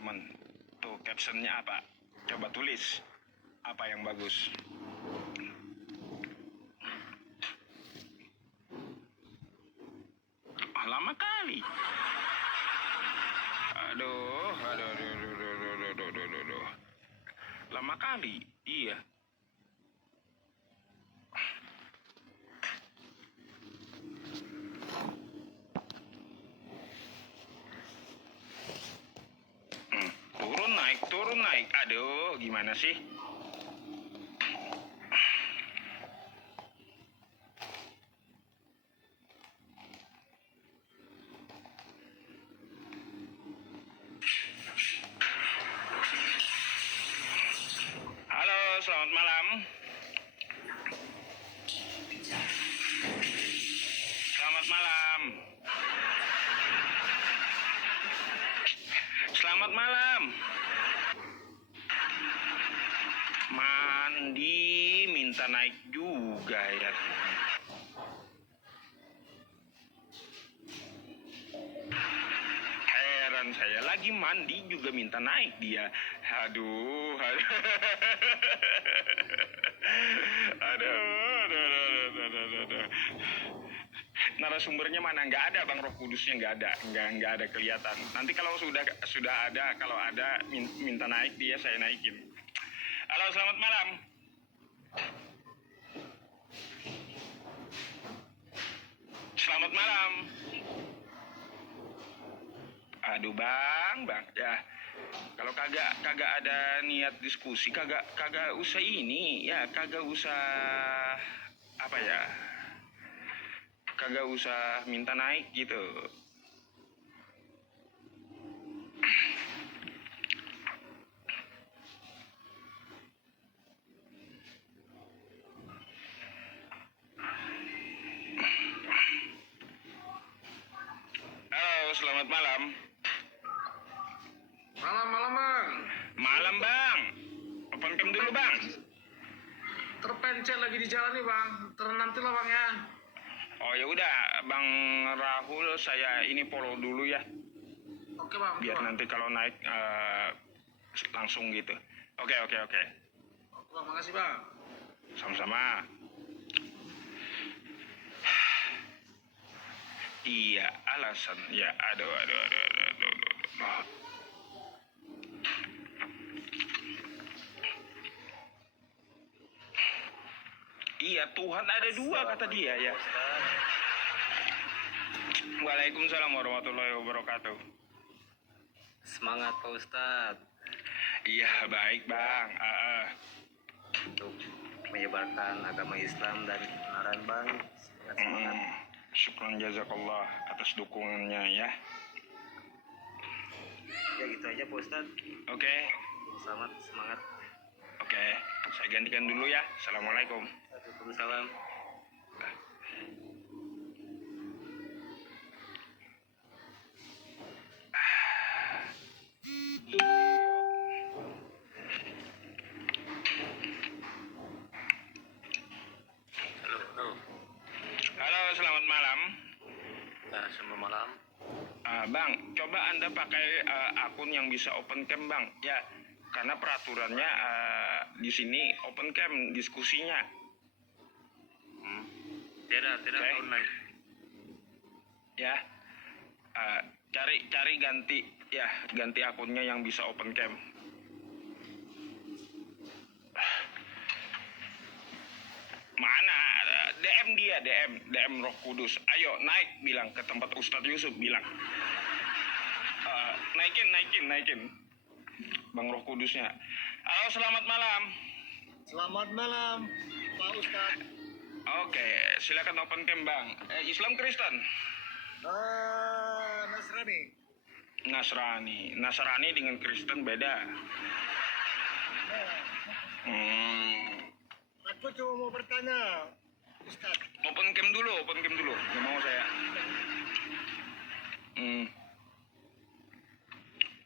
teman-teman. Tuh captionnya apa? Coba tulis apa yang bagus. Lama kali. Aduh. Lama kali, iya. Turun naik. Aduh, gimana sih? Halo, selamat malam. Selamat malam. Selamat malam. Mandi minta naik juga ya. Heran saya, lagi mandi juga minta naik dia. Aduh. Narasumbernya mana? Nggak ada, Bang. Roh Kudusnya nggak ada kelihatan. Nanti kalau sudah ada, kalau ada minta naik dia, saya naikin. Halo, selamat malam. Selamat malam. Aduh, Bang, ya. Kalau kagak ada niat diskusi, kagak usah ini, ya, kagak usah apa ya? Kagak usah minta naik gitu. Halo, selamat malam. Malam, Bang. Malam, Bang. Open cam dulu, Bang. Terpencet lagi di jalan nih, Bang. Nanti lah, Bang, ya. Oh, ya udah, Bang Rahul, saya ini follow dulu ya. Oke, Bang. Biar Bang. nanti kalau naik langsung gitu. Oke. Oke, Bang, makasih, Bang. Sama-sama. Iya, alasan. Ya, aduh. Iya, Tuhan ada dua kata dia ya. Waalaikumsalam warahmatullahi wabarakatuh. Semangat Pak Ustadz Iya, baik, Bang. untuk menyebarkan agama Islam dan kebenaran, Bang. Semangat. Syukran jazakallah atas dukungannya ya. Ya gitu aja Pak Ustadz. Oke. Selamat, semangat. Oke, saya gantikan dulu ya. Assalamualaikum. Waalaikumsalam. Halo, selamat malam. Ya, selamat malam. Bang, coba Anda pakai akun yang bisa open cam, Bang. Ya, karena peraturannya di sini open cam diskusinya. Tidak Oke. online. Ya, cari ganti akunnya yang bisa open cam. Mana? DM dia, DM Roh Kudus. Ayo naik, bilang ke tempat Ustadz Yusuf, bilang. Naikin. Bang Roh Kudusnya. Halo, selamat malam. Selamat malam, Pak Ustadz. Oke, silakan open cam, Bang. Islam Kristen? Nasrani. Nasrani dengan Kristen beda. Aku cuma mau bertanya, Ustadz. Open cam dulu. Nggak mau saya.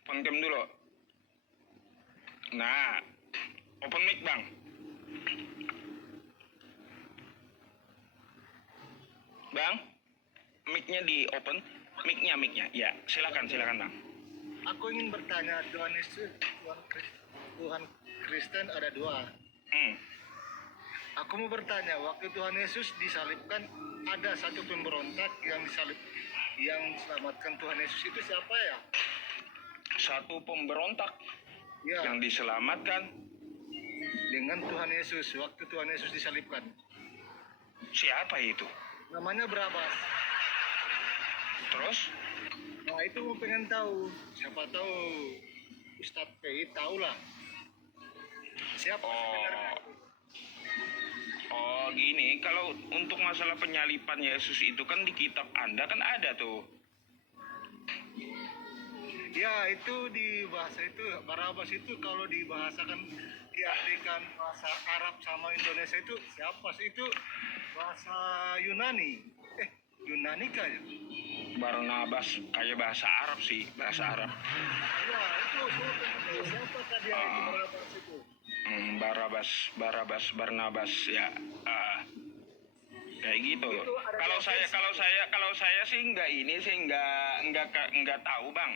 Open cam dulu. Nah, open mic, Bang. Bang, mic-nya di open. Mic-nya. Ya, silakan, Bang. Aku ingin bertanya, Tuhan Yesus, Tuhan Kristen ada dua. Hmm. Aku mau bertanya, waktu Tuhan Yesus disalibkan, ada satu pemberontak yang diselamatkan Tuhan Yesus, itu siapa ya? Satu pemberontak Ya, yang diselamatkan. dengan Tuhan Yesus, waktu Tuhan Yesus disalibkan. Siapa itu? Namanya Barabas. Terus? Nah, itu mau pengen tahu. Siapa tahu Ustadz PI tahu lah. Siapa sebenarnya? Oh gini, kalau untuk masalah penyalipan Yesus itu kan di kitab Anda kan ada tuh. Ya, itu di bahasa itu, Barabas itu kalau dibahasakan, diartikan bahasa Arab sama Indonesia itu siapa sih? Itu bahasa Yunani. Yunani kan ya? Barnabas, kayak bahasa Arab sih, bahasa Arab. Ya, itu siapa tadi itu Barabas itu? Barnabas ya. Kayak gitu. Itu ada Kalau saya sih nggak tahu bang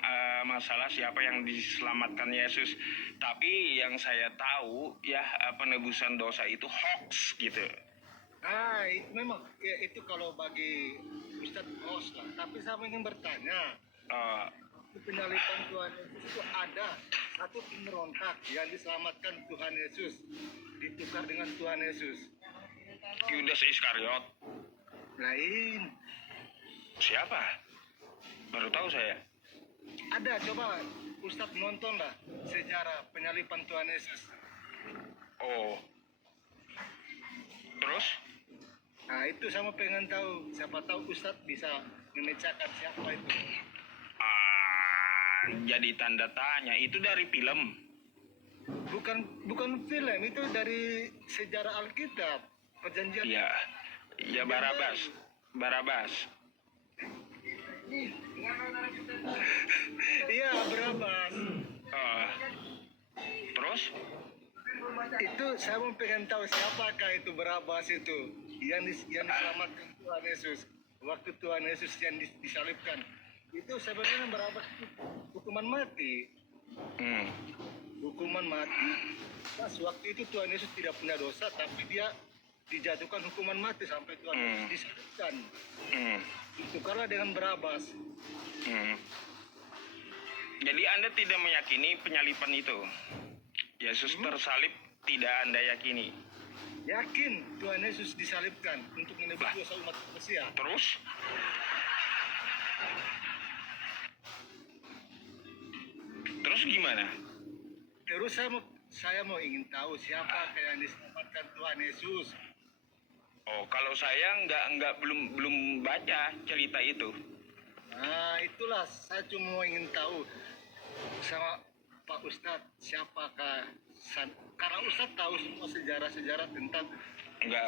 masalah siapa yang diselamatkan Yesus. Tapi yang saya tahu ya penebusan dosa itu hoax gitu. Nah, itu memang ya, itu kalau bagi Ustadz Os lah. Tapi saya ingin bertanya, Eh, di penyalipan Tuhan Yesus itu ada satu pemberontak yang diselamatkan Tuhan Yesus, ditukar dengan Tuhan Yesus. Yudas Iskariot. Lain, Siapa? Baru tahu saya. ada, coba Ustadz nonton lah sejarah penyalipan Tuhan Yesus. Oh. Terus? Nah, itu sama pengen tahu, siapa tahu Ustadz bisa memecahkan siapa itu. Jadi tanda tanya itu dari film. Bukan film, itu dari sejarah Alkitab, perjanjian. Iya. Ya Barabas. Iya, Barabas. Terus? Itu saya mau pengen tahu siapakah itu Barabas itu yang diselamatkan Tuhan Yesus waktu Tuhan Yesus yang disalibkan. Itu sebenarnya Barabas itu hukuman mati. Hukuman mati. Pas waktu itu Tuhan Yesus tidak punya dosa, tapi dia dijatuhkan hukuman mati sampai Tuhan Yesus disalibkan. Ditukarlah dengan Barabas. Jadi Anda tidak meyakini penyalipan itu? Yesus tersalib tidak Anda yakini? Yakin Tuhan Yesus disalibkan untuk menebus dosa umat manusia. Terus? Terus gimana? Terus saya mau ingin tahu siapa yang diselamatkan Tuhan Yesus. Oh, kalau saya belum baca cerita itu. Nah, itulah saya cuma mau ingin tahu sama Pak Ustadz siapakah karena Ustadz tahu semua sejarah-sejarah tentang.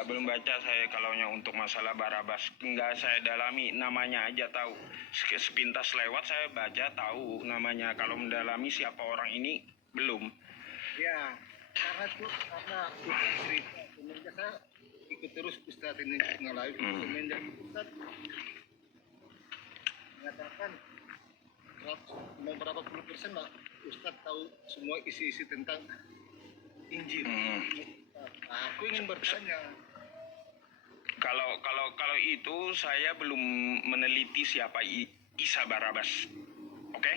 Belum baca saya kalaunya untuk masalah Barabas. Enggak saya dalami, namanya aja tahu. Sepintas lewat saya baca tahu namanya. Kalau mendalami siapa orang ini belum. Ya, karena Ustadz cerita semenjak saya ikut terus Ustadz ini nge-live semenjak Ustadz mengatakan mau berapa puluh persen lah Ustadz tahu semua isi-isi tentang Injil. Aku ingin bertanya. Kalau itu saya belum meneliti siapa Isa Barabas. Oke?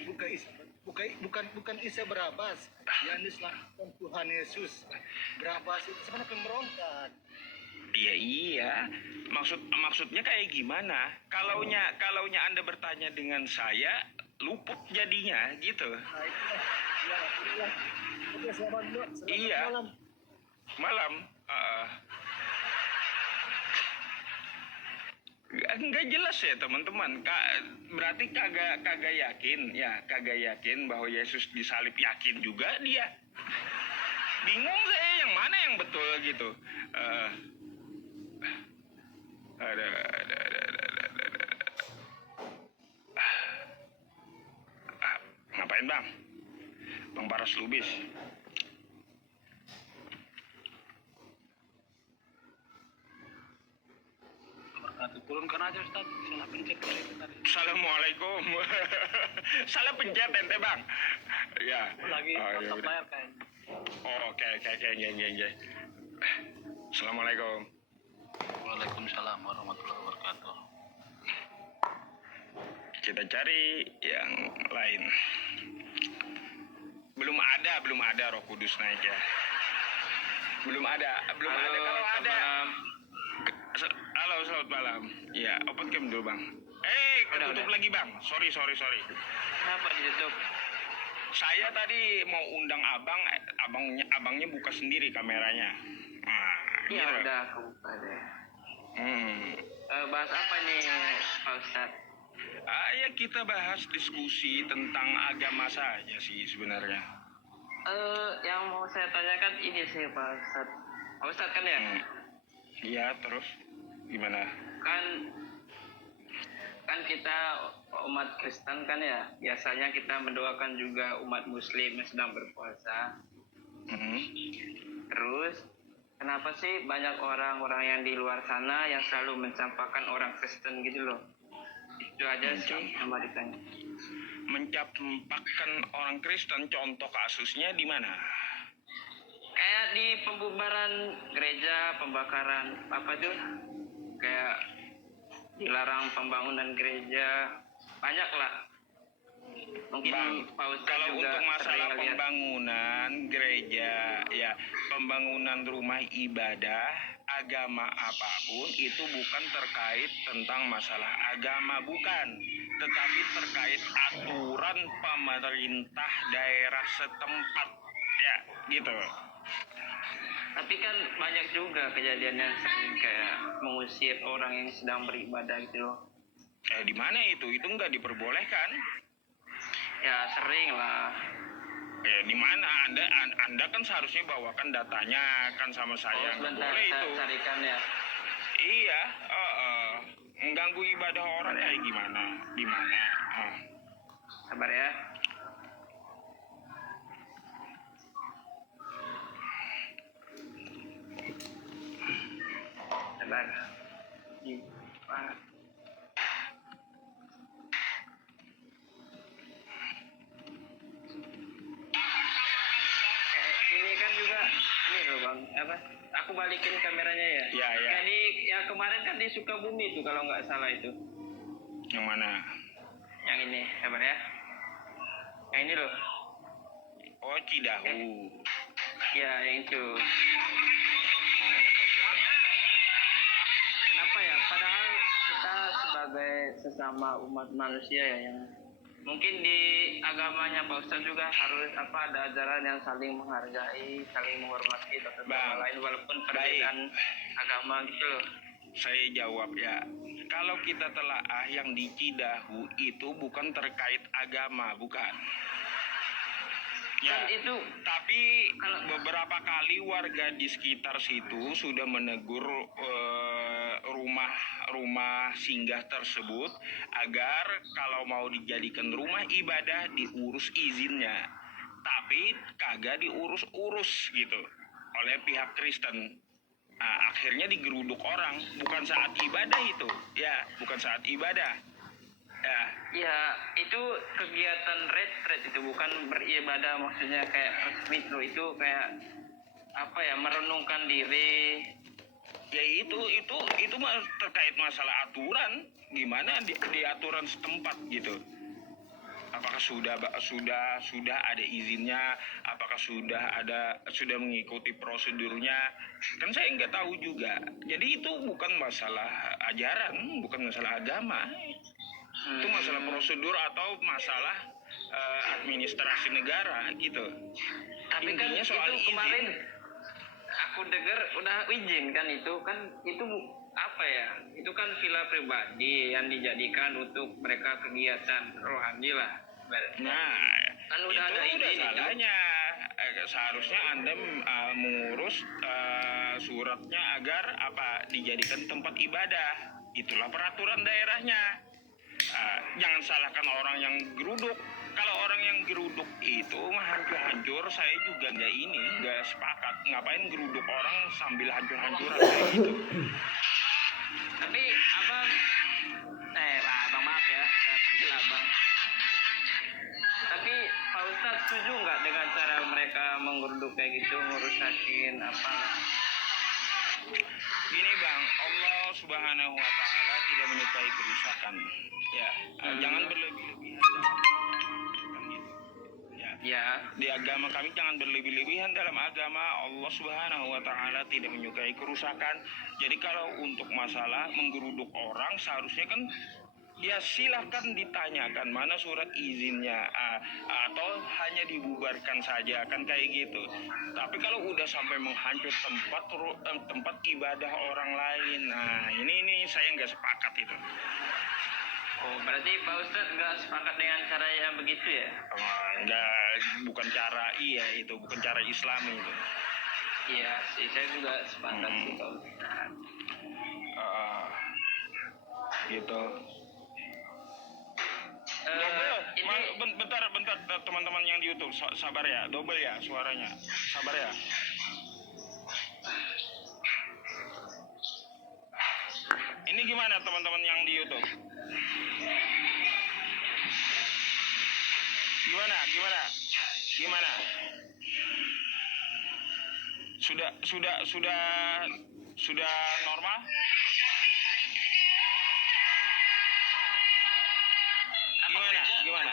Bukan Isa Barabas yang diselamatkan Tuhan Yesus. Barabas itu sebenarnya pemberontak. Iya. Maksudnya kayak gimana? Kalaunya Anda bertanya dengan saya, luput jadinya gitu. Nah, itulah. Oke, selamat Iya. Malam. Enggak jelas ya teman-teman. Berarti kagak yakin bahwa Yesus disalib, yakin juga dia. Bingung saya yang mana yang betul gitu. Ngapain bang? Bang Paras Lubis. Wabarakatuh. turunkan aja Ustaz. Salah pencet dari itu tadi. Assalamualaikum. Salah pencet ente bang. Ya. Lagi Oh, ya WhatsApp udah. layar kayaknya. Oh, oke. Assalamualaikum. Waalaikumsalam warahmatullahi wabarakatuh. Kita cari yang lain. Belum ada Roh Kudus naik ya. Belum ada. Kalau ada. Halo, selamat malam. Ya, open cam dulu bang. Ketutup lagi bang. Sorry. Kenapa ditutup? Saya tadi mau undang abangnya buka sendiri kameranya. Nah, Iya gitu. udah aku buka deh. Bahas apa nih Pak Ustadz? Ya kita bahas diskusi tentang agama saja sih sebenarnya. Yang mau saya tanyakan ini sih Pak Ustadz. Pak Ustadz kan ya? Iya, terus gimana? Kan kita umat Kristen kan ya, biasanya kita mendoakan juga umat Muslim yang sedang berpuasa. Terus kenapa sih banyak orang-orang yang di luar sana yang selalu mencampakkan orang Kristen gitu loh? Itu aja sih yang mau ditanya. Mencampakkan orang Kristen, contoh kasusnya di mana? Kayak di pembubaran gereja, pembakaran apa tuh? Kayak dilarang pembangunan gereja, banyak lah. Mungkin Bang, Pak Ustadz kalau juga untuk masalah sering lihat. pembangunan gereja, ya pembangunan rumah ibadah, agama apapun itu bukan terkait tentang masalah agama, bukan, tetapi terkait aturan pemerintah daerah setempat, ya gitu. Tapi kan banyak juga kejadian yang sering kayak mengusir orang yang sedang beribadah gitu loh. Di mana itu? Itu nggak diperbolehkan. Ya sering lah. Di mana? Anda kan seharusnya bawakan datanya kan sama saya. Nggak Sebentar boleh saya itu. carikan ya. Iya, mengganggu ibadah orang kayak gimana? Gimana? Sabar ya. Sabar. Gimana? Kayak ini kan juga ini loh bang, apa? Aku balikin kameranya ya. Iya. Kayak di yang kemarin kan di Sukabumi tuh kalau nggak salah itu. Yang mana? Yang ini, sabar ya. Yang ini loh. Oh, Cidahu. Ya, yang itu. Kenapa ya? Padahal kita sebagai sesama umat manusia ya yang mungkin di agamanya Pak Ustadz juga harus ada ajaran yang saling menghargai, saling menghormati satu sama Bang, lain walaupun perbedaan agama gitu loh. Saya jawab ya. Kalau kita telaah yang di Cidahu itu bukan terkait agama, bukan. Ya, Kan itu tapi kalau- beberapa kali warga di sekitar situ sudah menegur rumah singgah tersebut agar kalau mau dijadikan rumah ibadah diurus izinnya, tapi kagak diurus-urus gitu oleh pihak Kristen. Nah, akhirnya digeruduk orang, bukan saat ibadah itu, ya, bukan saat ibadah. ya itu kegiatan retret itu bukan beribadah maksudnya kayak resmi loh, itu kayak apa ya, merenungkan diri. Ya itu mah terkait masalah aturan, gimana di aturan setempat gitu. Apakah sudah ada izinnya? Apakah sudah mengikuti prosedurnya? Kan saya nggak tahu juga. Jadi itu bukan masalah ajaran, bukan masalah agama. Itu masalah prosedur atau masalah administrasi negara gitu. Tapi kan Intinya soal itu kemarin izin. aku dengar udah izin kan, itu apa ya, itu kan villa pribadi yang dijadikan untuk mereka kegiatan rohani lah. Nah, Kan udah itu ada udah izin itu. salahnya. Seharusnya Anda mengurus suratnya agar dijadikan tempat ibadah. Itulah peraturan daerahnya. Jangan salahkan orang yang geruduk. Kalau orang yang geruduk itu mah hancur-hancur, saya juga nggak sepakat. Ngapain geruduk orang sambil hancur-hancuran kayak gitu? Tapi abang, abang maaf ya, saya panggil abang. Tapi Pak Ustadz setuju nggak dengan cara mereka menggeruduk kayak gitu, ngerusakin apa? Gini bang, Allah Subhanahu Wa Taala tidak menyukai kerusakan. Ya, jangan berlebih-lebihan dalam agama gitu. Ya, Di agama kami jangan berlebih-lebihan dalam agama. Allah Subhanahu Wa Taala tidak menyukai kerusakan. Jadi kalau untuk masalah menggeruduk orang seharusnya kan ya silahkan ditanyakan mana surat izinnya, atau hanya dibubarkan saja kan kayak gitu. Tapi kalau udah sampai menghancur tempat ibadah orang lain, nah ini saya nggak sepakat itu. oh berarti Pak Ustadz nggak sepakat dengan cara yang begitu ya? Nggak, bukan cara itu bukan cara Islami itu. Iya sih, saya juga sepakat sih Pak Ustadz. Gitu. Ini Bentar teman-teman yang di YouTube, sabar ya, double ya suaranya, sabar ya. Ini gimana teman-teman yang di YouTube? Gimana? Sudah normal? Gimana?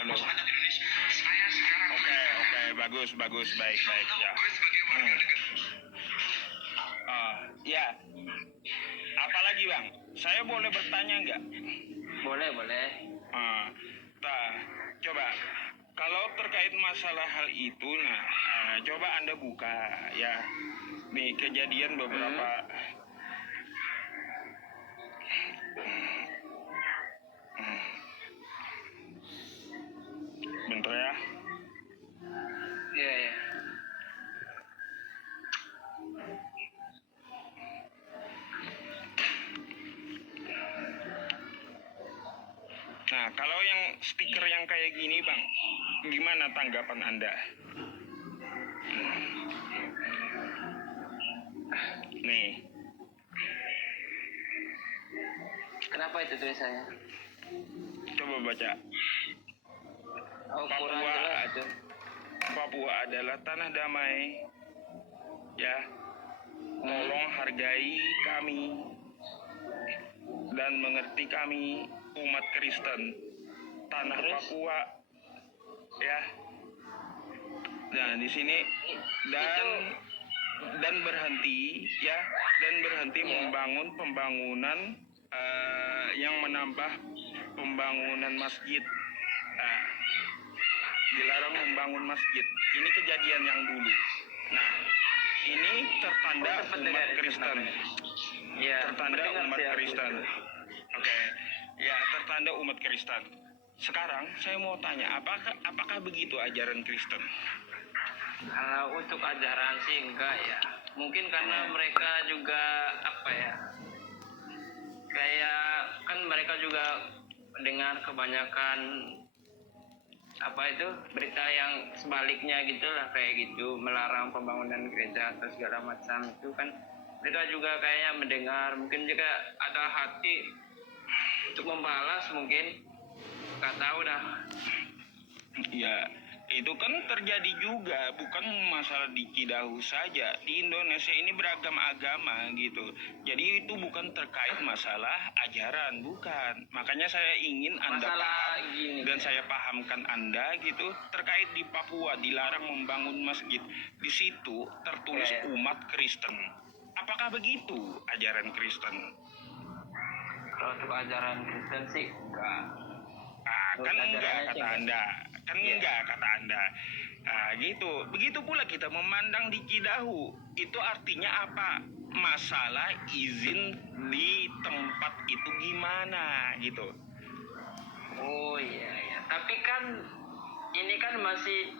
Halo. Oke, bagus, baik ya. Ya. Apalagi bang? Saya boleh bertanya nggak? boleh. Coba. Kalau terkait masalah hal itu, coba Anda buka ya. Nih kejadian beberapa. Bentar ya. Iya. Nah, kalau yang stiker yang kayak gini bang, gimana tanggapan Anda? Nih. Kenapa itu tulisannya? Coba baca. Oh, kurang jelas itu. Papua adalah tanah damai. Ya. Tolong hargai kami dan mengerti kami umat Kristen tanah Papua. Ya. Nah, di sini dan berhenti membangun pembangunan yang menambah pembangunan masjid. Nah, dilarang membangun masjid. Ini kejadian yang dulu. Nah, ini tertanda umat Kristen. Ya, Tertanda umat Kristen. Oke. Ya, tertanda umat Kristen. Sekarang saya mau tanya, apakah begitu ajaran Kristen? Kalau untuk ajaran sih enggak ya. Mungkin karena mereka juga kayak kan mereka juga dengar kebanyakan berita yang sebaliknya gitulah, kayak gitu, melarang pembangunan gereja atau segala macam itu kan. Mereka juga kayaknya mendengar, mungkin juga ada hati untuk membalas, mungkin nggak tahu dah. Ya, itu kan terjadi juga, bukan masalah di Cidahu saja. Di Indonesia ini beragam agama gitu. Jadi itu bukan terkait masalah ajaran, bukan. Makanya saya ingin Anda Masalah paham gini, dan saya pahamkan Anda gitu terkait di Papua dilarang membangun masjid. Di situ tertulis Ya. umat Kristen. Apakah begitu ajaran Kristen? Kalau untuk ajaran Kristen sih enggak. Kan enggak kata Anda. Enggak kata Anda. Nah, gitu. Begitu pula kita memandang di Cidahu. Itu artinya apa? Masalah izin di tempat itu gimana gitu. Oh iya. Tapi kan ini kan masih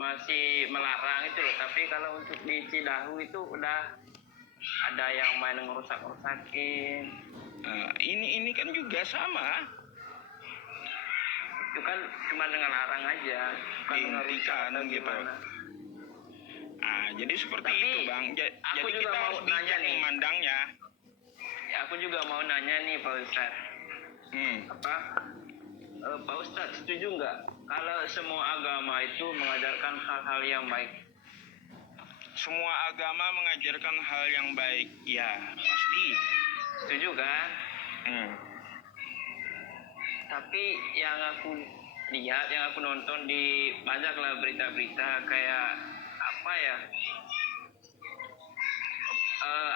masih melarang itu loh. Tapi kalau untuk di Cidahu itu udah ada yang main ngerusak-rusakin. Ini kan juga sama. itu kan cuma dengan larang aja, bukan dengan rusak Dihentikan atau gitu. gimana. Jadi seperti Tapi, itu Bang. aku Jadi juga kita mau harus nanya bijak nih. memandangnya. Ya, aku juga mau nanya nih Pak Ustadz. Pak Ustadz setuju nggak kalau semua agama itu mengajarkan hal-hal yang baik? Semua agama mengajarkan hal yang baik. Ya, pasti. Setuju kan? Hmm. Tapi yang aku lihat, yang aku nonton di banyak lah berita-berita kayak apa ya?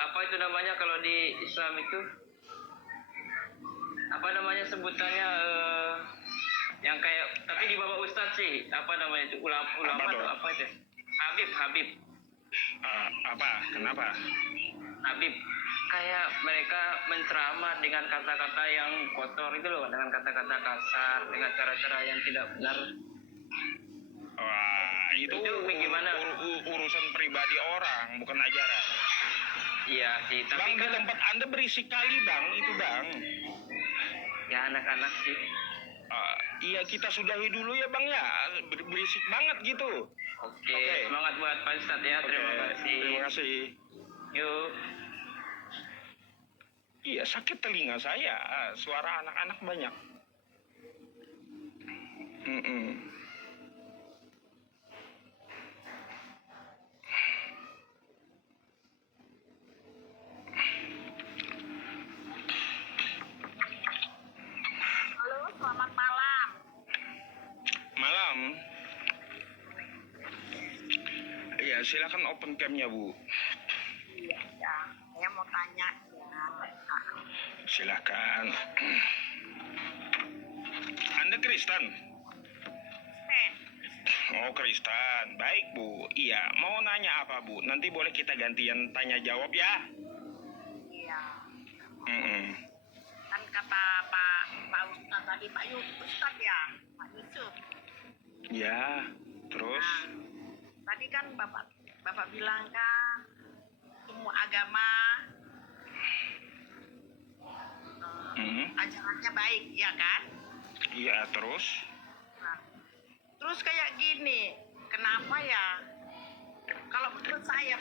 Apa itu namanya kalau di Islam itu? Apa namanya sebutannya? Yang kayak tapi di bawah Ustadz sih, apa namanya itu? Ulama Apa atau tuh? apa itu? Habib. Apa? Kenapa? Habib, kayak mereka menceramah dengan kata-kata yang kotor itu loh, dengan kata-kata kasar, dengan cara-cara yang tidak benar. Wah, itu bagaimana? urusan pribadi orang, bukan ajaran. Iya sih, tapi Bang, di tempat Anda berisik kali Bang, itu Bang. ya anak-anak sih. Iya, kita sudahi dulu ya Bang ya, berisik banget gitu. Oke. Semangat buat Pak Ustadz ya, terima kasih. Terima kasih. Yuk. Iya, sakit telinga saya, suara anak-anak banyak. Halo, selamat malam. Malam. Iya, silakan open cam-nya Bu. Iya, ya. Saya mau tanya ya. Silakan. Anda Kristen? Sen, Oh, Kristen. Baik, Bu. Iya, mau nanya apa, Bu? Nanti boleh kita gantian tanya jawab ya? iya. Mm-mm. Kan kata Pak Ustadz tadi, Pak Ustadz ya, Pak Yusuf. Ya, terus? Nah, tadi kan Bapak bilang kan semua agama ajarannya baik, ya kan? Iya, terus? Nah, terus kayak gini, kenapa ya? Kalau menurut saya,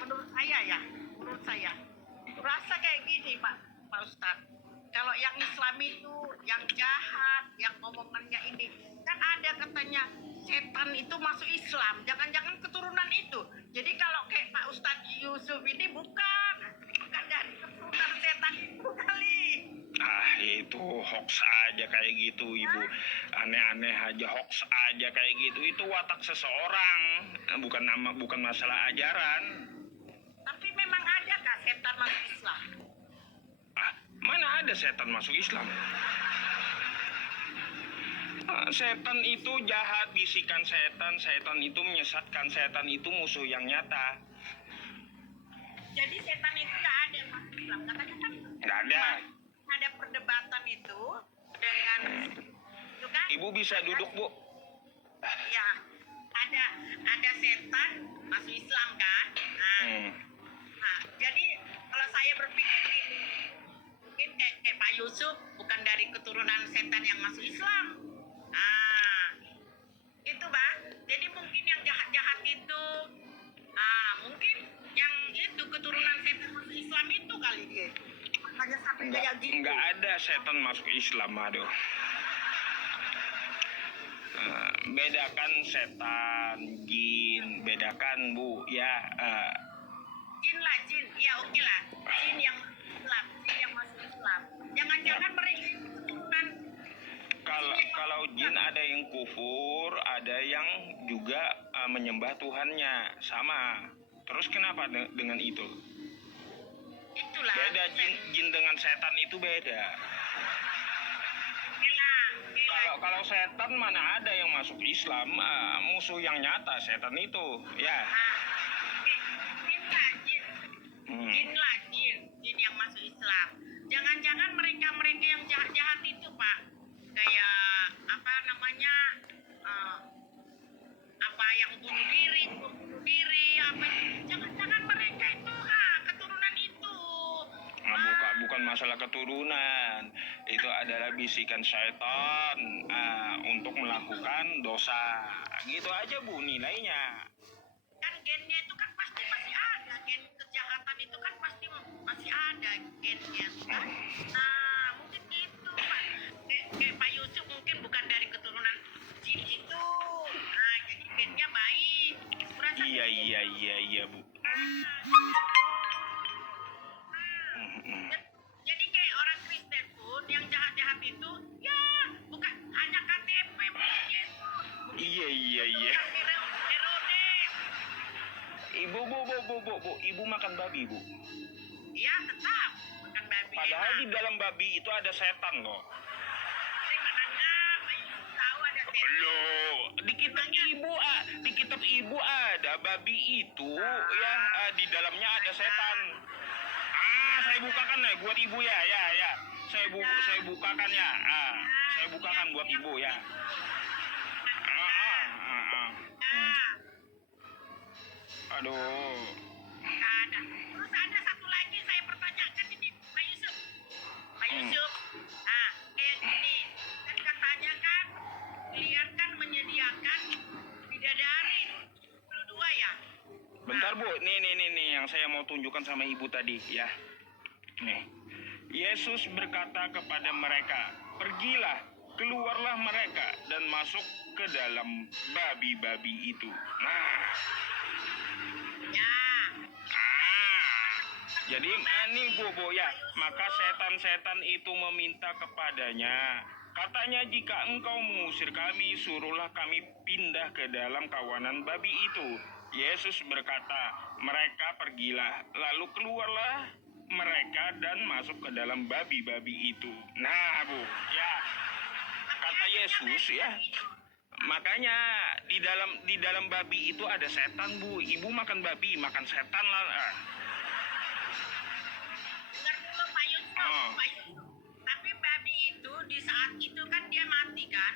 rasa kayak gini Pak Ustadz. Kalau yang Islam itu, yang jahat, yang omongannya ini, kan ada katanya setan itu masuk Islam. Jangan-jangan keturunan itu. Jadi kalau kayak Pak Ustadz Yusuf ini bukan dari keturunan setan itu kali. Itu hoax aja kayak gitu, Ibu. Aneh-aneh aja, hoax aja kayak gitu. Itu watak seseorang, bukan masalah ajaran. Tapi memang ada kah setan masuk Islam? Mana ada setan masuk Islam? Setan itu jahat, bisikan setan itu menyesatkan, setan itu musuh yang nyata. Jadi setan itu nggak ada masuk Islam. Katanya kan Nggak ada. ada perdebatan itu dengan itu kan? Ibu bisa duduk, Bu. Ya, ada setan masuk Islam kan? Nah, jadi kalau saya berpikir gini, mungkin kayak Pak Yusuf bukan dari keturunan setan yang masuk Islam. Nah, itu Bang. Jadi mungkin yang jahat-jahat itu, mungkin yang itu keturunan setan masuk Islam itu kali dia. Makanya sampai kayak gitu. Nggak ada setan masuk Islam, aduh. Bedakan setan, jin, bedakan Bu, ya. Jin lah, jin. Ya oke lah. Jin yang Islam, jin yang masuk Islam. Jangan-jangan mereka itu keturunan. Kalau jin ada yang kufur, ada yang juga menyembah Tuhannya, sama. Terus kenapa dengan itu? Itulah. Beda, jin dengan setan itu beda. Kalau setan mana ada yang masuk Islam, musuh yang nyata setan itu, ya. Jin lah, jin yang masuk Islam. Jangan-jangan mereka yang jahat-jahat itu Pak, kayak apa namanya, apa yang bunuh diri, apa itu. Jangan-jangan mereka itu keturunan itu. Bukan masalah keturunan. itu adalah bisikan syaitan untuk melakukan dosa. Gitu aja Bu nilainya. Kan gennya itu kan pasti masih ada, gen kejahatan itu kan pasti masih ada gennya kan? Nah mungkin gitu Pak. Kayak Pak Yusuf mungkin bukan dari keturunan jin itu, nah jadi gennya baik. Kurasa Iya gitu. iya Bu. Jadi kayak orang Kristen pun yang jahat-jahat itu ya bukan hanya KTP mungkin ya itu. Iya. Herodes. Ibu, ibu makan babi Bu. Ya tetap makan babi. Padahal enak. di dalam babi itu ada setan loh. Dari mana enggak? Pak Yusuf tahu ada setan. Loh, di kitab ibu ada babi itu ya di dalamnya ada setan. Saya bukakan ya buat ibu ya. Saya bukakan ya. Saya bukakan buat ibu ya. Aduh. Nggak ada. Terus ada satu lagi saya pertanyakan ini Pak Yusuf. Pak Yusuf, kayak gini, kan katanya kan kalian kan menyediakan bidadari 22 ya. Bentar Bu, nih yang saya mau tunjukkan sama ibu tadi ya. Nih, Yesus berkata kepada mereka, pergilah, keluarlah mereka dan masuk ke dalam babi-babi itu. Ya. Jadi ini Bu ya, maka setan-setan itu meminta kepadanya. Katanya jika engkau mengusir kami, suruhlah kami pindah ke dalam kawanan babi itu. Yesus berkata, mereka pergilah, lalu keluarlah mereka dan masuk ke dalam babi-babi itu. Nah Bu, ya kata Yesus ya. Makanya di dalam babi itu ada setan Bu. Ibu makan babi, makan setan lah. Dengar dulu Pak Yusuf, Pak Yusuf. Tapi babi itu di saat itu kan dia mati kan?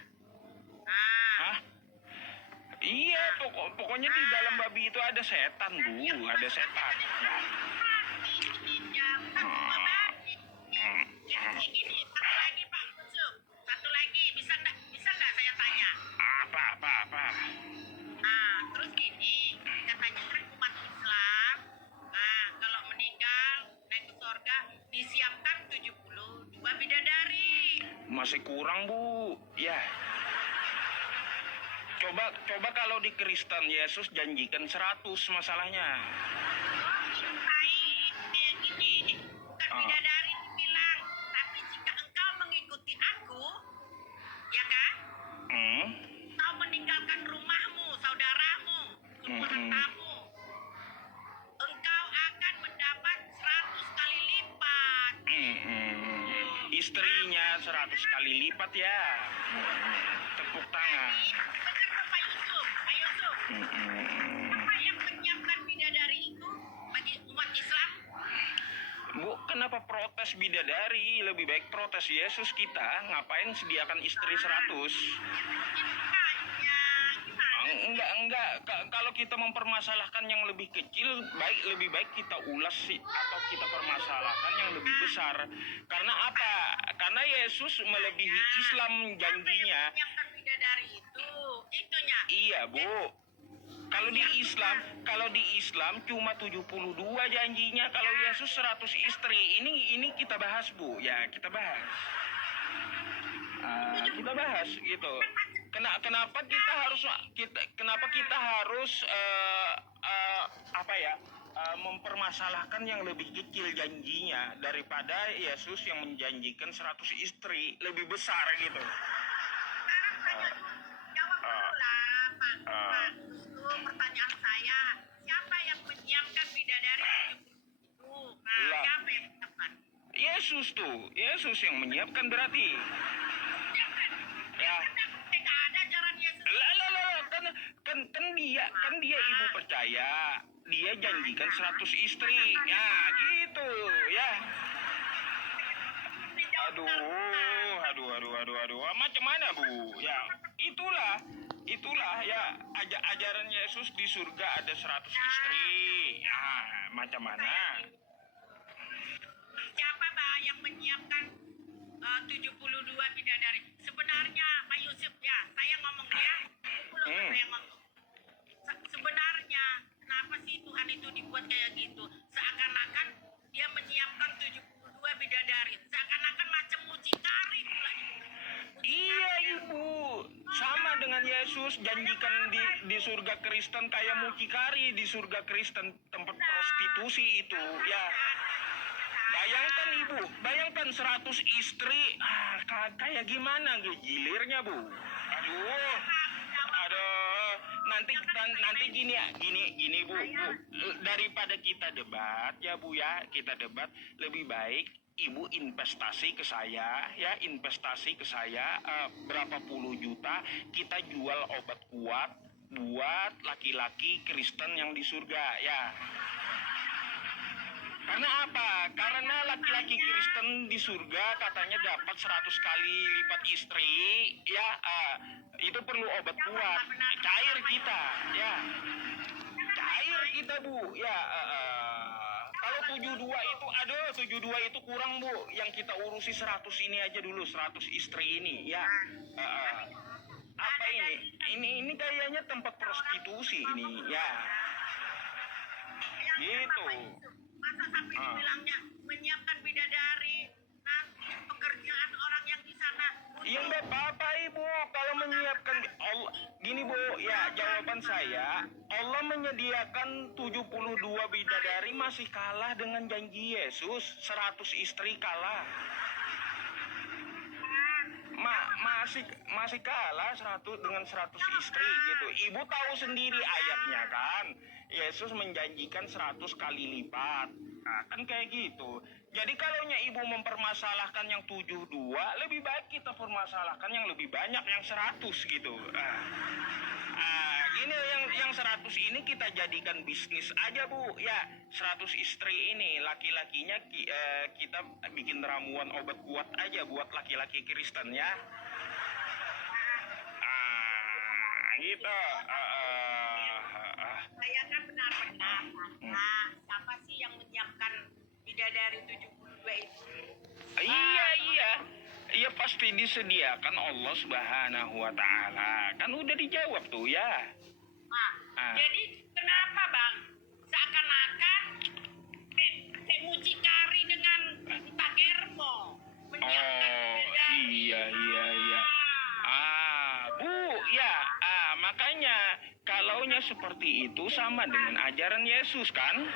Hah? Iya, pokoknya di dalam babi itu ada setan Bu, ada setan. Jadi gini, satu lagi Pak Yusuf, satu lagi bisa nggak saya tanya? Apa? Terus gini, katanya kan umat Islam, kalau meninggal naik ke surga disiapkan 72 bidadari. Masih kurang Bu, ya. Coba kalau di Kristen Yesus janjikan 100 masalahnya. Kayak gini, bukan bidadari dibilang, tapi jika engkau mengikuti aku, ya kan? Kau meninggalkan rumahmu, saudaramu, keluarga kamu, engkau akan mendapat 100 kali lipat. Istrinya 100 kali lipat ya. Tepuk tangan. Dengar Pak Yusuf, apa yang menyiapkan bidadari itu bagi umat Islam? Bu, kenapa protes bidadari? Lebih baik protes Yesus kita. Ngapain sediakan istri 100? Enggak. Kalau kita mempermasalahkan yang lebih kecil, lebih baik kita ulas sih, atau kita permasalahkan yang lebih besar. Karena apa? Karena Yesus melebihi Islam janjinya. Menyiapkan bidadari itu, itunya. Iya, Bu. Kalau di Islam cuma 72 janjinya, kalau Yesus 100 istri. Ini kita bahas, Bu. Ya, kita bahas. Kita bahas gitu. Kenapa kita harus mempermasalahkan yang lebih kecil janjinya daripada Yesus yang menjanjikan 100 istri lebih besar gitu. Sekarang saya jawab dulu lah, Pak. Itu pertanyaan saya. Siapa yang menyiapkan bidadari 70 itu? Lah. Siapa yang menyiapkan? Yesus yang menyiapkan berarti. Ya. Tidak ada ajaran Yesus. Kan dia ibu percaya. Dia janjikan 100 istri. Ya, gitu ya. Aduh. Macam mana, Bu? Ya, itulah ya ajaran Yesus di surga ada 100 istri. Ya, macam mana? Siapa Pak yang menyiapkan 72 bidadari. Sebenarnya Pak Yusuf ya, saya ngomong ya. Saya ngomong. Sebenarnya kenapa sih Tuhan itu dibuat kayak gitu? Seakan-akan dia menyiapkan 72 bidadari. Seakan-akan macam mucikari pula. Iya ibu, sama dengan Yesus janjikan di surga Kristen kayak mucikari di surga Kristen, tempat prostitusi itu ya. Bayangkan ibu, bayangkan 100 istri, kayak gimana gilirnya bu. Aduh, nanti gini bu, daripada kita debat ya bu ya, kita debat lebih baik ibu investasi ke saya ya, berapa puluh juta kita jual obat kuat buat laki-laki Kristen yang di surga ya. Karena apa? Karena laki-laki Kristen di surga katanya dapat 100 kali lipat istri ya, itu perlu obat kuat, cair kita ya, cair kita bu ya. Kalau 72 itu, 72 itu kurang bu. Yang kita urusi 100 ini aja dulu, 100 istri ini ya. Apa ini? Ini kayaknya tempat prostitusi ini ya. Gitu. Masa sampai dibilangnya menyiapkan bidadari, nanti pekerjaan orang yang di sana. Ya nggak apa-apa ibu, kalau menyiapkan Allah, gini bu, ya jawaban saya, Allah menyediakan 72 bidadari masih kalah dengan janji Yesus, 100 istri kalah. Masih kalah 100 dengan 100 istri gitu. Ibu tahu sendiri ayatnya kan, Yesus menjanjikan 100 kali lipat. Nah, kan kayak gitu. Jadi kalaunya ibu mempermasalahkan yang 72, lebih baik kita permasalahkan yang lebih banyak, yang 100 gitu. Gini yang 100 ini kita jadikan bisnis aja bu ya. 100 istri ini laki-lakinya kita bikin ramuan obat kuat aja buat laki-laki Kristen ya. Gitu. Saya kan benar-benar. Nah, siapa sih yang menyiapkan bidadari 72 itu? Iya pasti disediakan Allah Subhanahu wa Ta'ala. Kan udah dijawab tuh ya. Jadi kenapa bang? Seakan-akan kayak mucikari dengan Pak Germo menyiapkan bidadari. Iya. Bu, ya. Makanya kalaunya seperti itu sama dengan ajaran Yesus kan?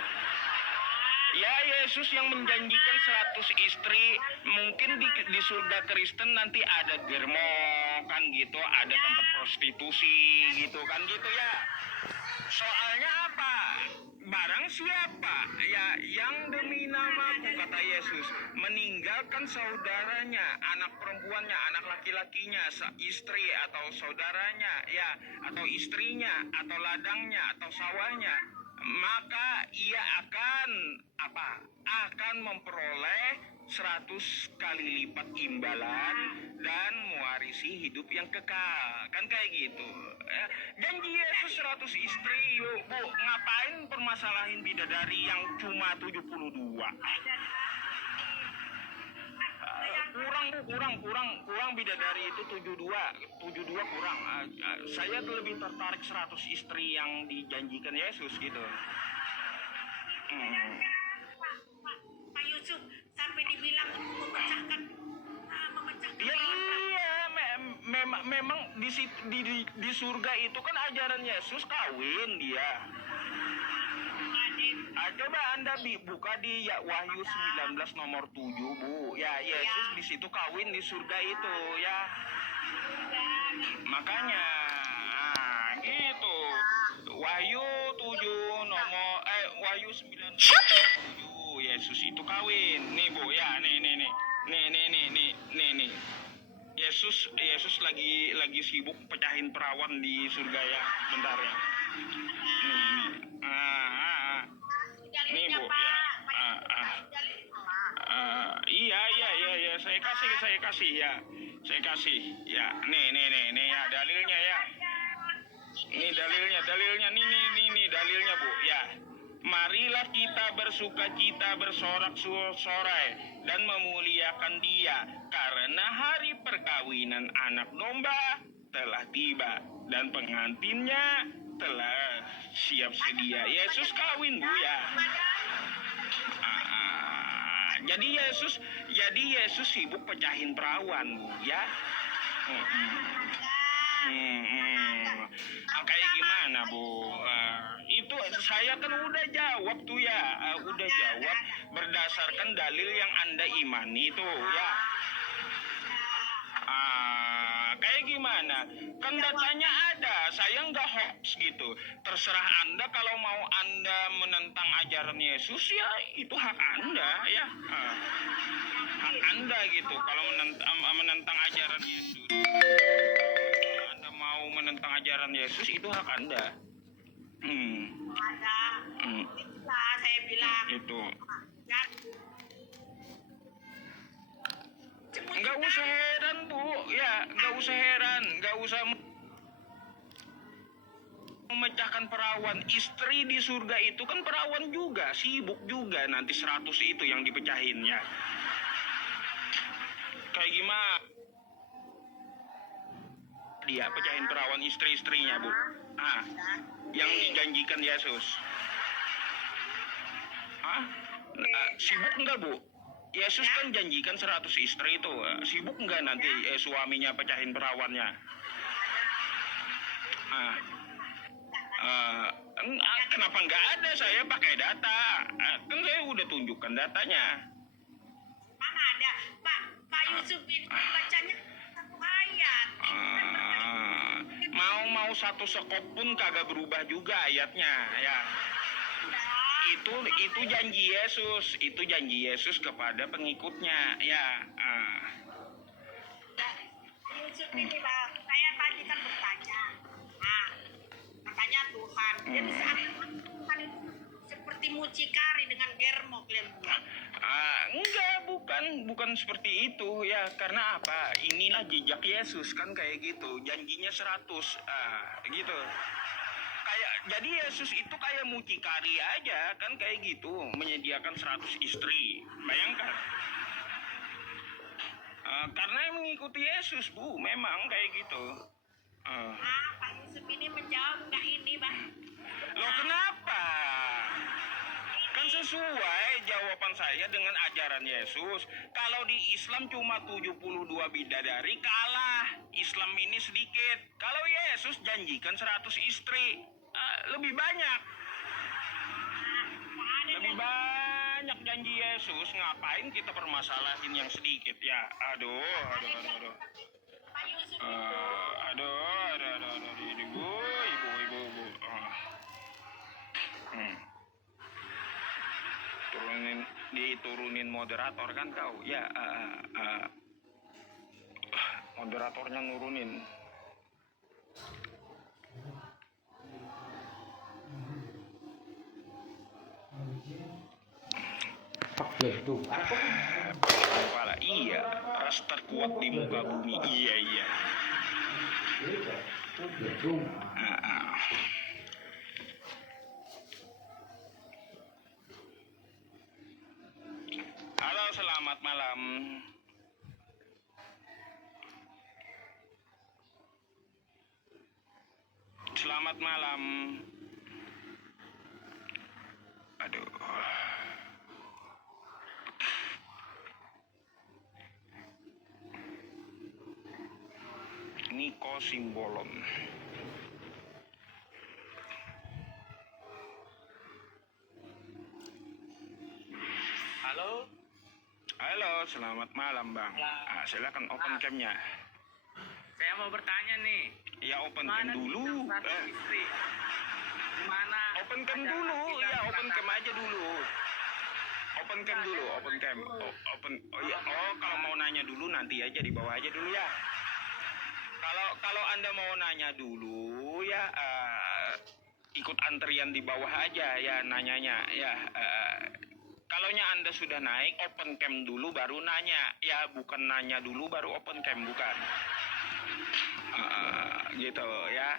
Ya, Yesus yang menjanjikan 100 istri, mungkin di surga Kristen nanti ada germo kan gitu, ada tempat prostitusi gitu kan gitu ya. Soalnya apa? Barang siapa ya yang demi namaku, kata Yesus, meninggalkan saudaranya, anak perempuannya, anak laki-lakinya, istri atau saudaranya ya, atau istrinya, atau ladangnya, atau sawahnya, maka ia akan memperoleh 100 kali lipat imbalan dan mewarisi hidup yang kekal. Kan kayak gitu ya. Janji Yesus 100 istri bu, ngapain permasalahin bidadari yang cuma 72? Kurang bidadari itu 72 kurang. Saya lebih tertarik 100 istri yang dijanjikan Yesus gitu. Pak Yusuf sampai dibilang memecahkan. Ya iya, memang di surga itu kan ajaran Yesus kawin dia. Coba Anda buka di Wahyu 19 nomor 7 bu. Ya Yesus di situ kawin di surga itu ya. Makanya gitu. Wahyu 9 7 Yesus itu kawin. Nih bu ya, nih. Yesus lagi sibuk pecahin perawan di surga ya. Bentar ya. Nih bu ya. Iya, saya kasih ya. Nih ya dalilnya ya. Ini dalilnya nih dalilnya bu ya. marilah kita bersukacita bersorak-sorai dan memuliakan Dia, karena hari perkawinan anak domba telah tiba dan pengantinnya telah siap sedia. Yesus kawin, Bu, ya. Jadi Yesus sibuk pecahin perawan, Bu, ya. Kayak gimana, Bu? Itu saya kan udah jawab tuh, ya. Udah jawab berdasarkan dalil yang Anda imani itu, ya. Kayak gimana? Kan datanya ada, saya nggak hoax gitu. Terserah Anda, kalau mau Anda menentang ajaran Yesus, ya itu hak Anda, ya. Hak Anda gitu. Kalau menentang ajaran Yesus, kalau Anda mau menentang ajaran Yesus, itu hak Anda. Itulah saya bilang. Itu. Kan? Nggak usah heran, Bu, ya. Nggak usah heran, nggak usah memecahkan perawan. Istri di surga itu kan perawan juga, sibuk juga nanti 100 itu yang dipecahinnya. Kayak gimana dia pecahin perawan istri-istrinya, Bu? Yang dijanjikan Yesus. Sibuk enggak, Bu? Yesus kan janjikan 100 istri itu. Sibuk enggak nanti suaminya pecahin perawannya? Kenapa enggak ada? Saya pakai data. Kan saya udah tunjukkan datanya. Mana ada? Pak Yusuf ini bacanya satu ayat. Mau satu sekop pun kagak berubah juga ayatnya, ya. Itu janji Yesus kepada pengikutnya, ya. Yusuf ini Bang, saya tadi kan bertanya. Katanya Tuhan. Jadi saat Tuhan itu seperti mucikari dengan germo kalian buat. Enggak, bukan seperti itu, ya. Karena apa? Inilah jejak Yesus kan kayak gitu. Janjinya 100, gitu. Jadi Yesus itu kayak mucikari aja kan kayak gitu, menyediakan 100 istri. Bayangkan. Karena yang mengikuti Yesus, Bu, memang kayak gitu. Pak Yusuf ini menjawab nggak ini, Bang? Loh, kenapa? Kan sesuai jawaban saya dengan ajaran Yesus. Kalau di Islam cuma 72 bidadari, kalah. Islam ini sedikit. Kalau Yesus janjikan 100 istri. Lebih banyak janji Yesus. Ngapain kita permasalahin yang sedikit, ya? Aduh. Pak Yusuf Ibu. Diturunin moderator kan kau, ya. Moderatornya nurunin. Kepala, iya, ras terkuat di muka bumi, iya. Halo, selamat malam. Selamat malam. Aduh. Niko Simbolon. Halo, selamat malam, Bang. Silakan open cam-nya. Saya mau bertanya nih. Ya, open cam dulu. Istri? Gimana? Open cam dulu, ya, open cam aja dulu. Open cam dulu, open cam. Kalau mau nanya dulu nanti aja di bawah aja dulu, ya. Kalau Anda mau nanya dulu, ya, ikut antrian di bawah aja, ya, nanyanya, ya. Kalaunya Anda sudah naik, open cam dulu baru nanya, ya, bukan nanya dulu baru open cam, bukan. Gitu, ya.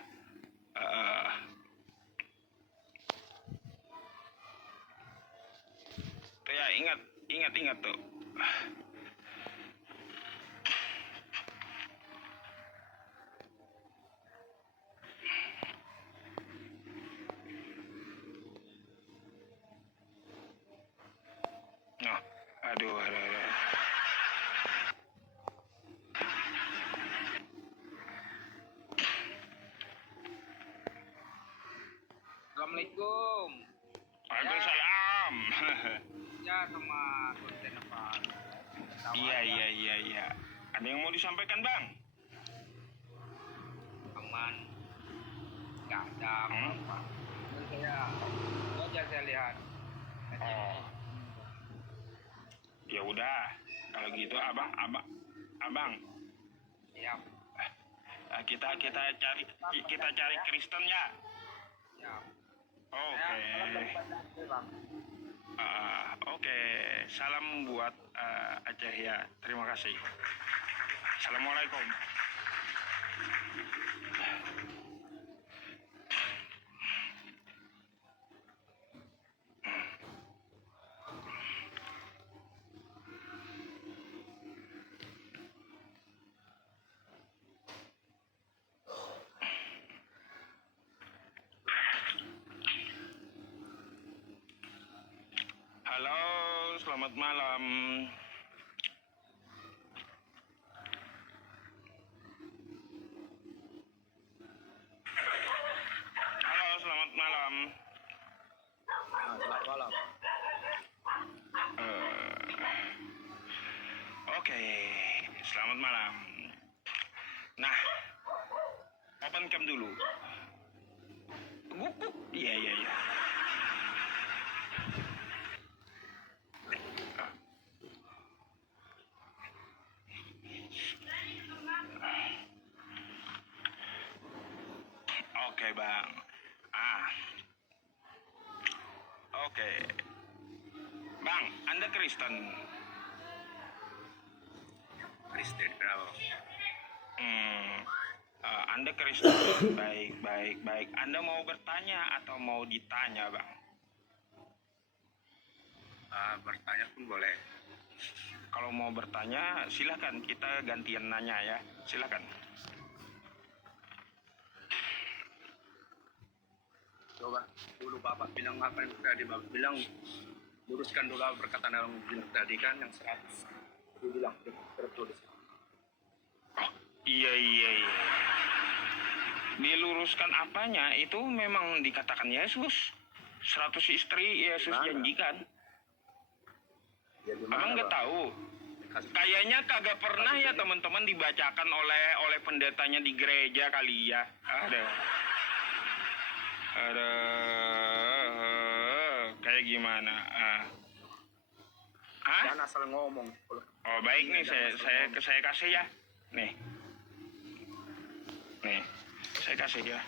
Ya, ingat tuh. Nah, aduh. Assalamualaikum. Waalaikumsalam. Ya sama konten apa? Iya. Ada yang mau disampaikan, Bang? Aman. Nggak ada Hmm? apa-apa. Dan saya lihat. Oh. Ya udah. Kalau gitu Abang, Siap. kita cari Kristen ya. Siap. Oke. Bang. Oke. Salam buat Aceh ya. Terima kasih. Assalamualaikum. Halo, selamat malam. Halo, selamat malam. Selamat malam. Oke, selamat malam. Nah, open cam dulu. Guk. Iya. Oke, Bang. Oke. Bang, Anda Kristen? Kristen kenapa? Anda Kristen? Baik. Anda mau bertanya atau mau ditanya, Bang? Bertanya pun boleh. Kalau mau bertanya, silakan. Kita gantian nanya ya. Silakan. Coba dulu Bapak bilang apa yang tadi Bapak bilang, luruskan dulu perkataan yang bilang tadi kan yang 100. Dia bilang tertulis. Oh, iya. Diluruskan apanya? Itu memang dikatakan Yesus. 100 istri Yesus Mana? janjikan. Ya, di Abang mana, nggak Bang? tahu. Kayaknya kagak pernah ya teman-teman dibacakan oleh pendetanya di gereja kali ya. Ada. Kayak gimana? Jangan asal ngomong. Oh baik nih, saya kasih ya. Nih, saya kasih ya.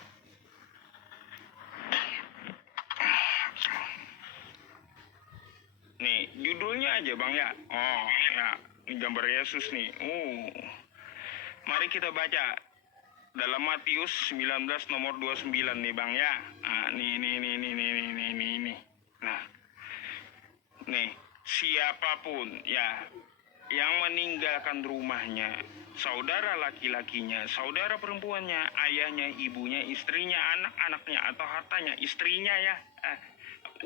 Nih, judulnya aja Bang ya. Oh ya, ini gambar Yesus nih. Mari kita baca dalam Matius 19 nomor 29 nih Bang ya. Nih. Nah, nih, siapapun ya yang meninggalkan rumahnya, saudara laki-lakinya, saudara perempuannya, ayahnya, ibunya, istrinya, anak-anaknya, atau hartanya, istrinya ya,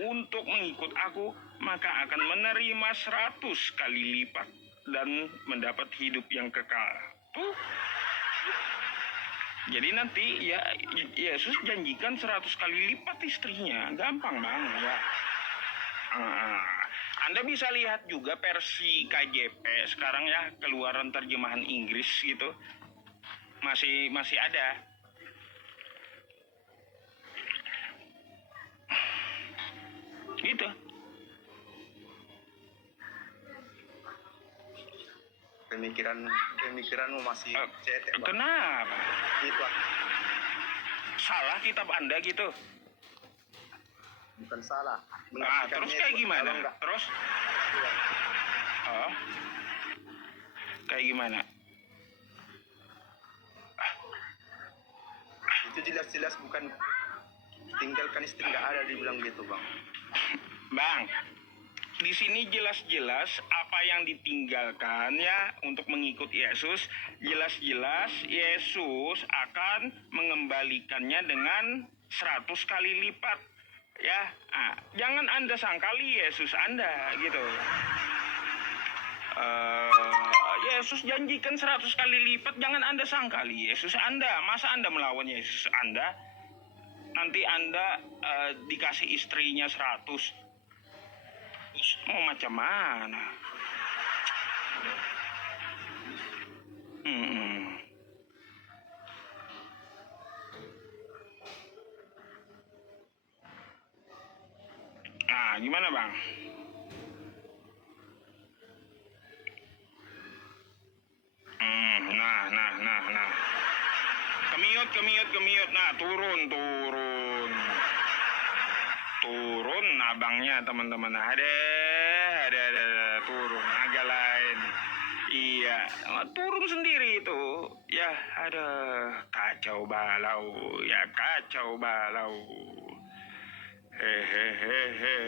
untuk mengikut aku, maka akan menerima 100 kali lipat dan mendapat hidup yang kekal. Tuh. Jadi nanti ya Yesus janjikan 100 kali lipat istrinya. Gampang Bang ya. Anda bisa lihat juga versi KJP sekarang ya, keluaran terjemahan Inggris gitu. Masih ada. Gitu. Pemikiranmu masih cetek, Bang. Kenapa? Gitu, Bang. Salah kitab Anda gitu. Bukan salah. Terus kayak gimana? Terus? Oh. Kayak gimana? Itu jelas-jelas bukan tinggalkan istri, nggak ada dibilang gitu, Bang. Bang, di sini jelas-jelas apa yang ditinggalkan ya untuk mengikut Yesus, jelas-jelas Yesus akan mengembalikannya dengan 100 kali lipat. Ya, jangan Anda sangkali Yesus Anda gitu. Yesus janjikan 100 kali lipat, jangan Anda sangkali Yesus Anda. Masa Anda melawan Yesus Anda? Nanti Anda dikasih istrinya 100. Terus mau macam mana? Nah, gimana Bang? Nah. Kemiut. Nah, turun abangnya teman-teman. Ada turun agak lain. Iya, turun sendiri itu. Ya, ada kacau balau. Hehehe.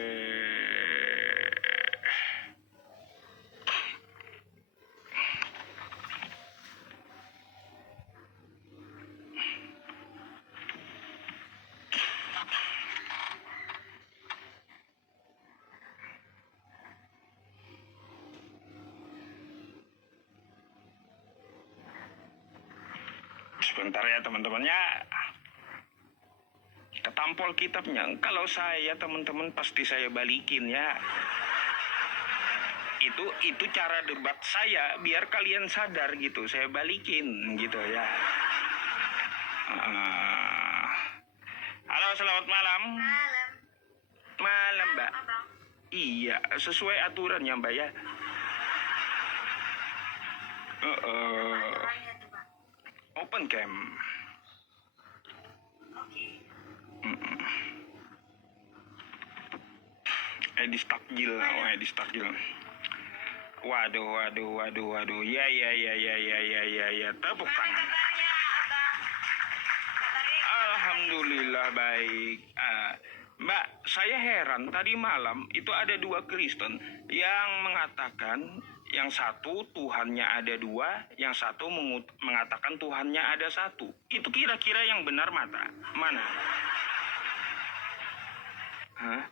Sebentar ya teman-teman ya. Ketampol kitabnya. Kalau saya teman-teman pasti saya balikin ya. Itu cara debat saya biar kalian sadar gitu. Saya balikin gitu ya. Halo, selamat malam. Malam, Mbak. Abang. Iya, sesuai aturan ya, Mbak ya. Aturannya tuh, Bang. Open cam. Oke. Edis takjil. Waduh. Ya. Tepuk Mana tangan. kabarnya, Abang? Kabarnya Alhamdulillah baik. Mbak, saya heran tadi malam itu ada 2 Kristen yang mengatakan yang satu Tuhannya ada 2, yang satu mengatakan Tuhannya ada 1. Itu kira-kira yang benar mana? Hah?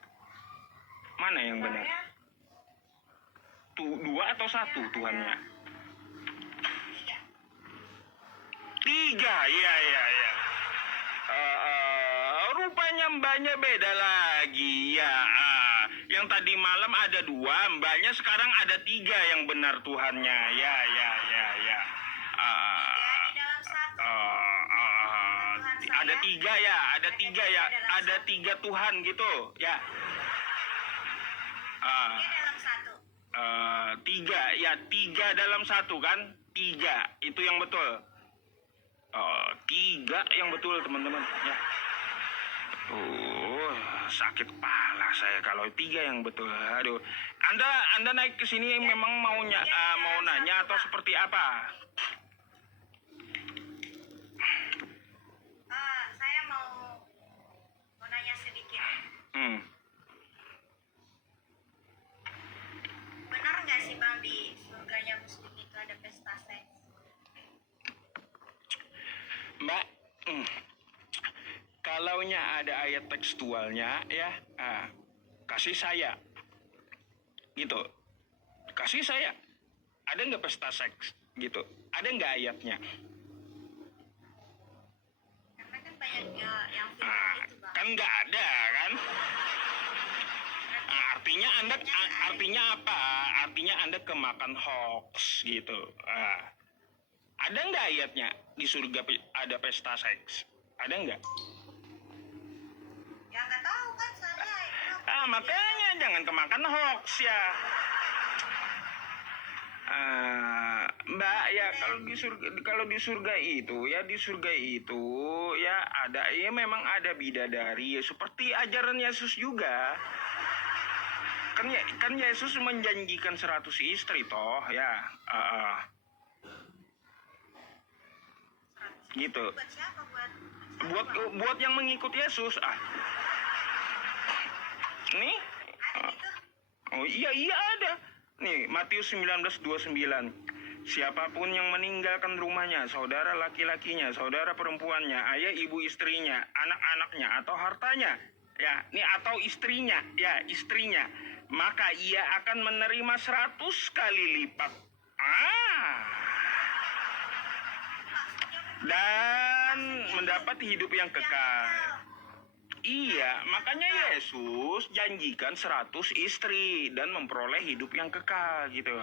Mana yang benar? 2 atau 1 Tuhannya? 3, iya. Rupanya mbaknya beda lagi ya. Yang tadi malam ada 2, mbaknya sekarang ada 3 yang benar Tuhannya. Ya. di dalam satu. Ada 3 ya, ada 3 Tuhan gitu ya. Dia dalam satu. 3 ya, 3 dalam 1 kan? 3 itu yang betul. 3 yang betul teman-teman ya. Sakit kepala saya kalau 3 yang betul. Aduh. Anda naik ke sini memang mau nanya atau seperti apa? Saya mau nanya sedikit. Benar nggak sih Bang di surganya Muslim itu ada pesta seks? Mbak, kalaunya ada ayat tekstualnya ya, kasih saya gitu. Kasih saya. Ada nggak pesta seks gitu? Ada nggak ayatnya? Karena kan banyak yang film itu Bang. Kan nggak ada kan? Artinya apa? Artinya Anda kemakan hoax gitu. Ada nggak ayatnya di surga ada pesta seks? Ada nggak? Ya nggak tahu kan saya itu. Makanya jangan kemakan hoax ya. Mbak ya, kalau di surga itu ya ada ya memang ada bidadari ya, seperti ajaran Yesus juga. Kan Yesus menjanjikan 100 istri toh ya. Gitu. Buat siapa? Buat yang mengikut Yesus. Nih. Ada gitu? Oh iya ada. Nih Matius 19:29. Siapapun yang meninggalkan rumahnya, saudara laki-lakinya, saudara perempuannya, ayah ibu istrinya, anak-anaknya atau hartanya, ya, ini atau istrinya, ya, istrinya, maka ia akan menerima 100 kali lipat. Dan mendapat hidup yang kekal. Iya, makanya Yesus janjikan 100 istri dan memperoleh hidup yang kekal gitu.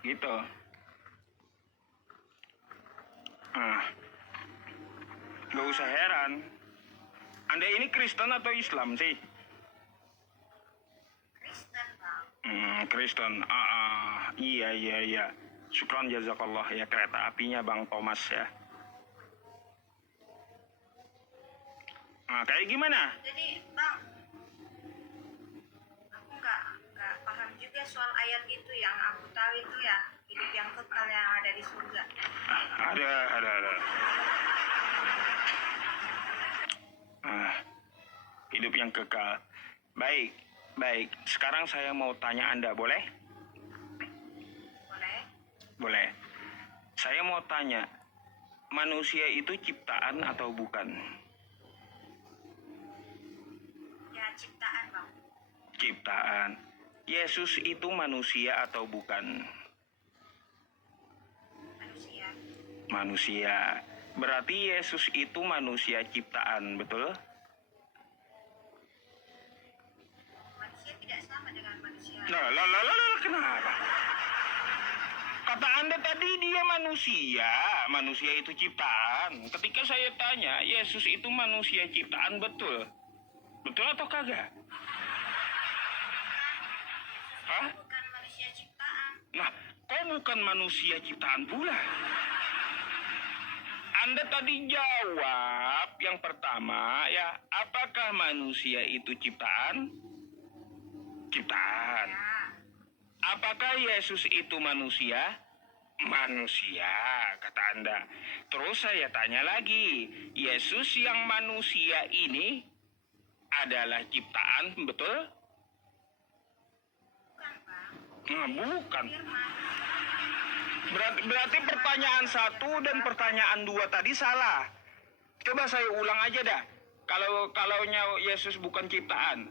Gitu. Gak usah heran. Anda ini Kristen atau Islam sih? Kristen, Bang. Kristen. Iya. Syukran jazakallah ya, kereta apinya Bang Thomas ya. Kayak gimana? Jadi, Bang, aku nggak paham juga soal ayat itu. Yang aku tahu itu ya hidup yang kekal yang ada di surga. Ada. Hidup yang kekal. Baik. Sekarang saya mau tanya Anda, boleh? Boleh. Saya mau tanya, manusia itu ciptaan atau bukan? Ya, ciptaan, Bang. Ciptaan. Yesus itu manusia atau bukan? Manusia. Berarti Yesus itu manusia ciptaan, betul? Manusia tidak sama dengan manusia. Lah, kenapa? Kata Anda tadi dia manusia itu ciptaan. Ketika saya tanya, Yesus itu manusia ciptaan, betul? Betul atau kagak? Hah? Bukan manusia ciptaan. Nah, kok bukan manusia ciptaan pula? Anda tadi jawab yang pertama ya, apakah manusia itu ciptaan? Ciptaan. Apakah Yesus itu manusia? Manusia, kata Anda. Terus saya tanya lagi, Yesus yang manusia ini adalah ciptaan, betul? Bukan, Bang. Nah, bukan. Firman. Berarti pertanyaan 1 dan pertanyaan 2 tadi salah. Coba saya ulang aja dah. Kalaunya Yesus bukan ciptaan,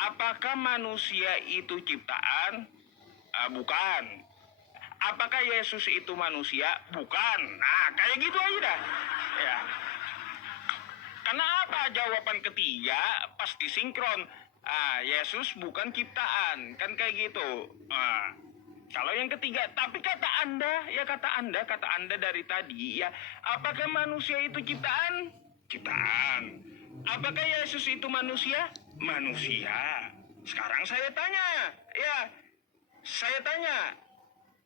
apakah manusia itu ciptaan? Bukan. Apakah Yesus itu manusia? Bukan. Nah, kayak gitu aja dah. Ya. Karena apa? Jawaban ketiga pasti sinkron. Yesus bukan ciptaan. Kan kayak gitu. Kalau yang ketiga, tapi kata Anda dari tadi ya, apakah manusia itu ciptaan? Ciptaan. Apakah Yesus itu manusia? Manusia. Sekarang saya tanya,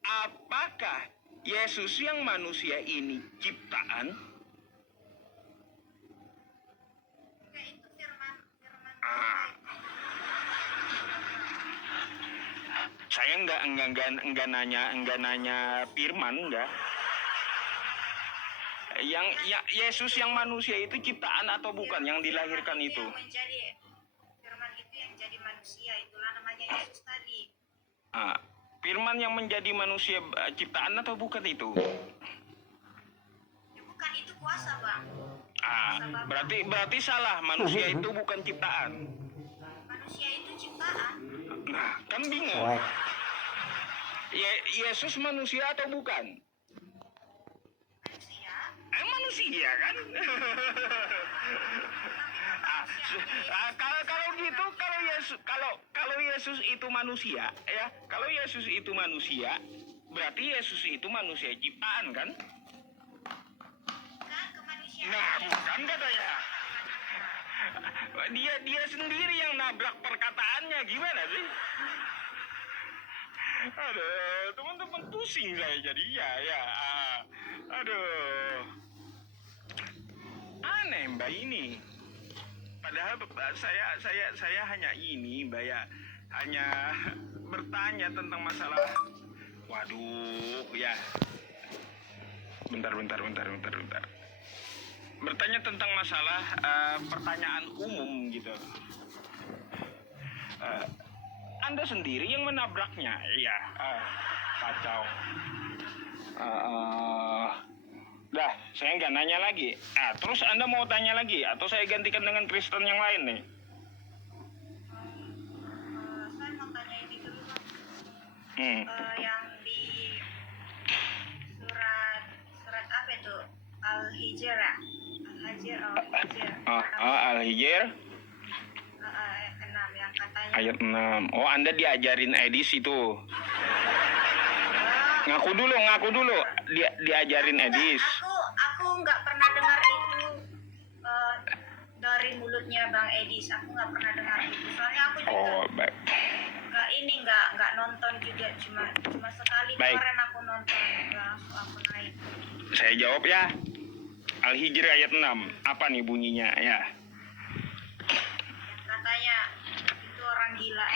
apakah Yesus yang manusia ini ciptaan? Ya, itu firman. Saya enggak nanya firman enggak. Yang Yesus yang manusia itu ciptaan atau bukan yang dilahirkan itu? Firman itu yang jadi manusia, itulah namanya Yesus tadi. Firman yang menjadi manusia ciptaan atau bukan itu? Ya, bukan, itu kuasa, Bang. Berarti salah, manusia itu bukan ciptaan. Manusia itu ciptaan. Nah, kan bingung. Yesus manusia atau bukan? Manusia. Manusia kan? Kalau gitu, kalau Yesus itu manusia, ya, kalau Yesus itu manusia, berarti Yesus itu manusia ciptaan kan? Bukan kemanusiaan. Nah, bukan katanya. Dia sendiri yang nabrak perkataannya, gimana sih? Aduh, teman-teman pusing saya jadi ya. Aduh. Aneh Mbak ini. Padahal saya hanya ini, Mbak ya. Hanya bertanya tentang masalah. Waduh, ya. Bentar. bertanya tentang masalah pertanyaan umum gitu. Anda sendiri yang menabraknya, iya. Kacau. Dah, saya nggak nanya lagi. Terus Anda mau tanya lagi, atau saya gantikan dengan Kristen yang lain nih? Saya mau tanya ini dulu Bang. Hmm. Yang di surat apa itu? Al-Hijr ya? Al-Hijr. Al-Hijr Ayat 6 yang katanya. ayat 6. Oh, Anda diajarin edis itu. Ngaku dulu. Diajarin edis. Aku nggak pernah dengar itu dari mulutnya Bang Edis. Aku nggak pernah dengar itu. Soalnya aku juga Oh, baik. nggak nonton juga, cuma sekali Baik. kemarin aku nonton, langsung aku naik. Saya jawab ya. Al-Hijr ayat 6. Apa nih bunyinya ya? Yang katanya itu orang gila.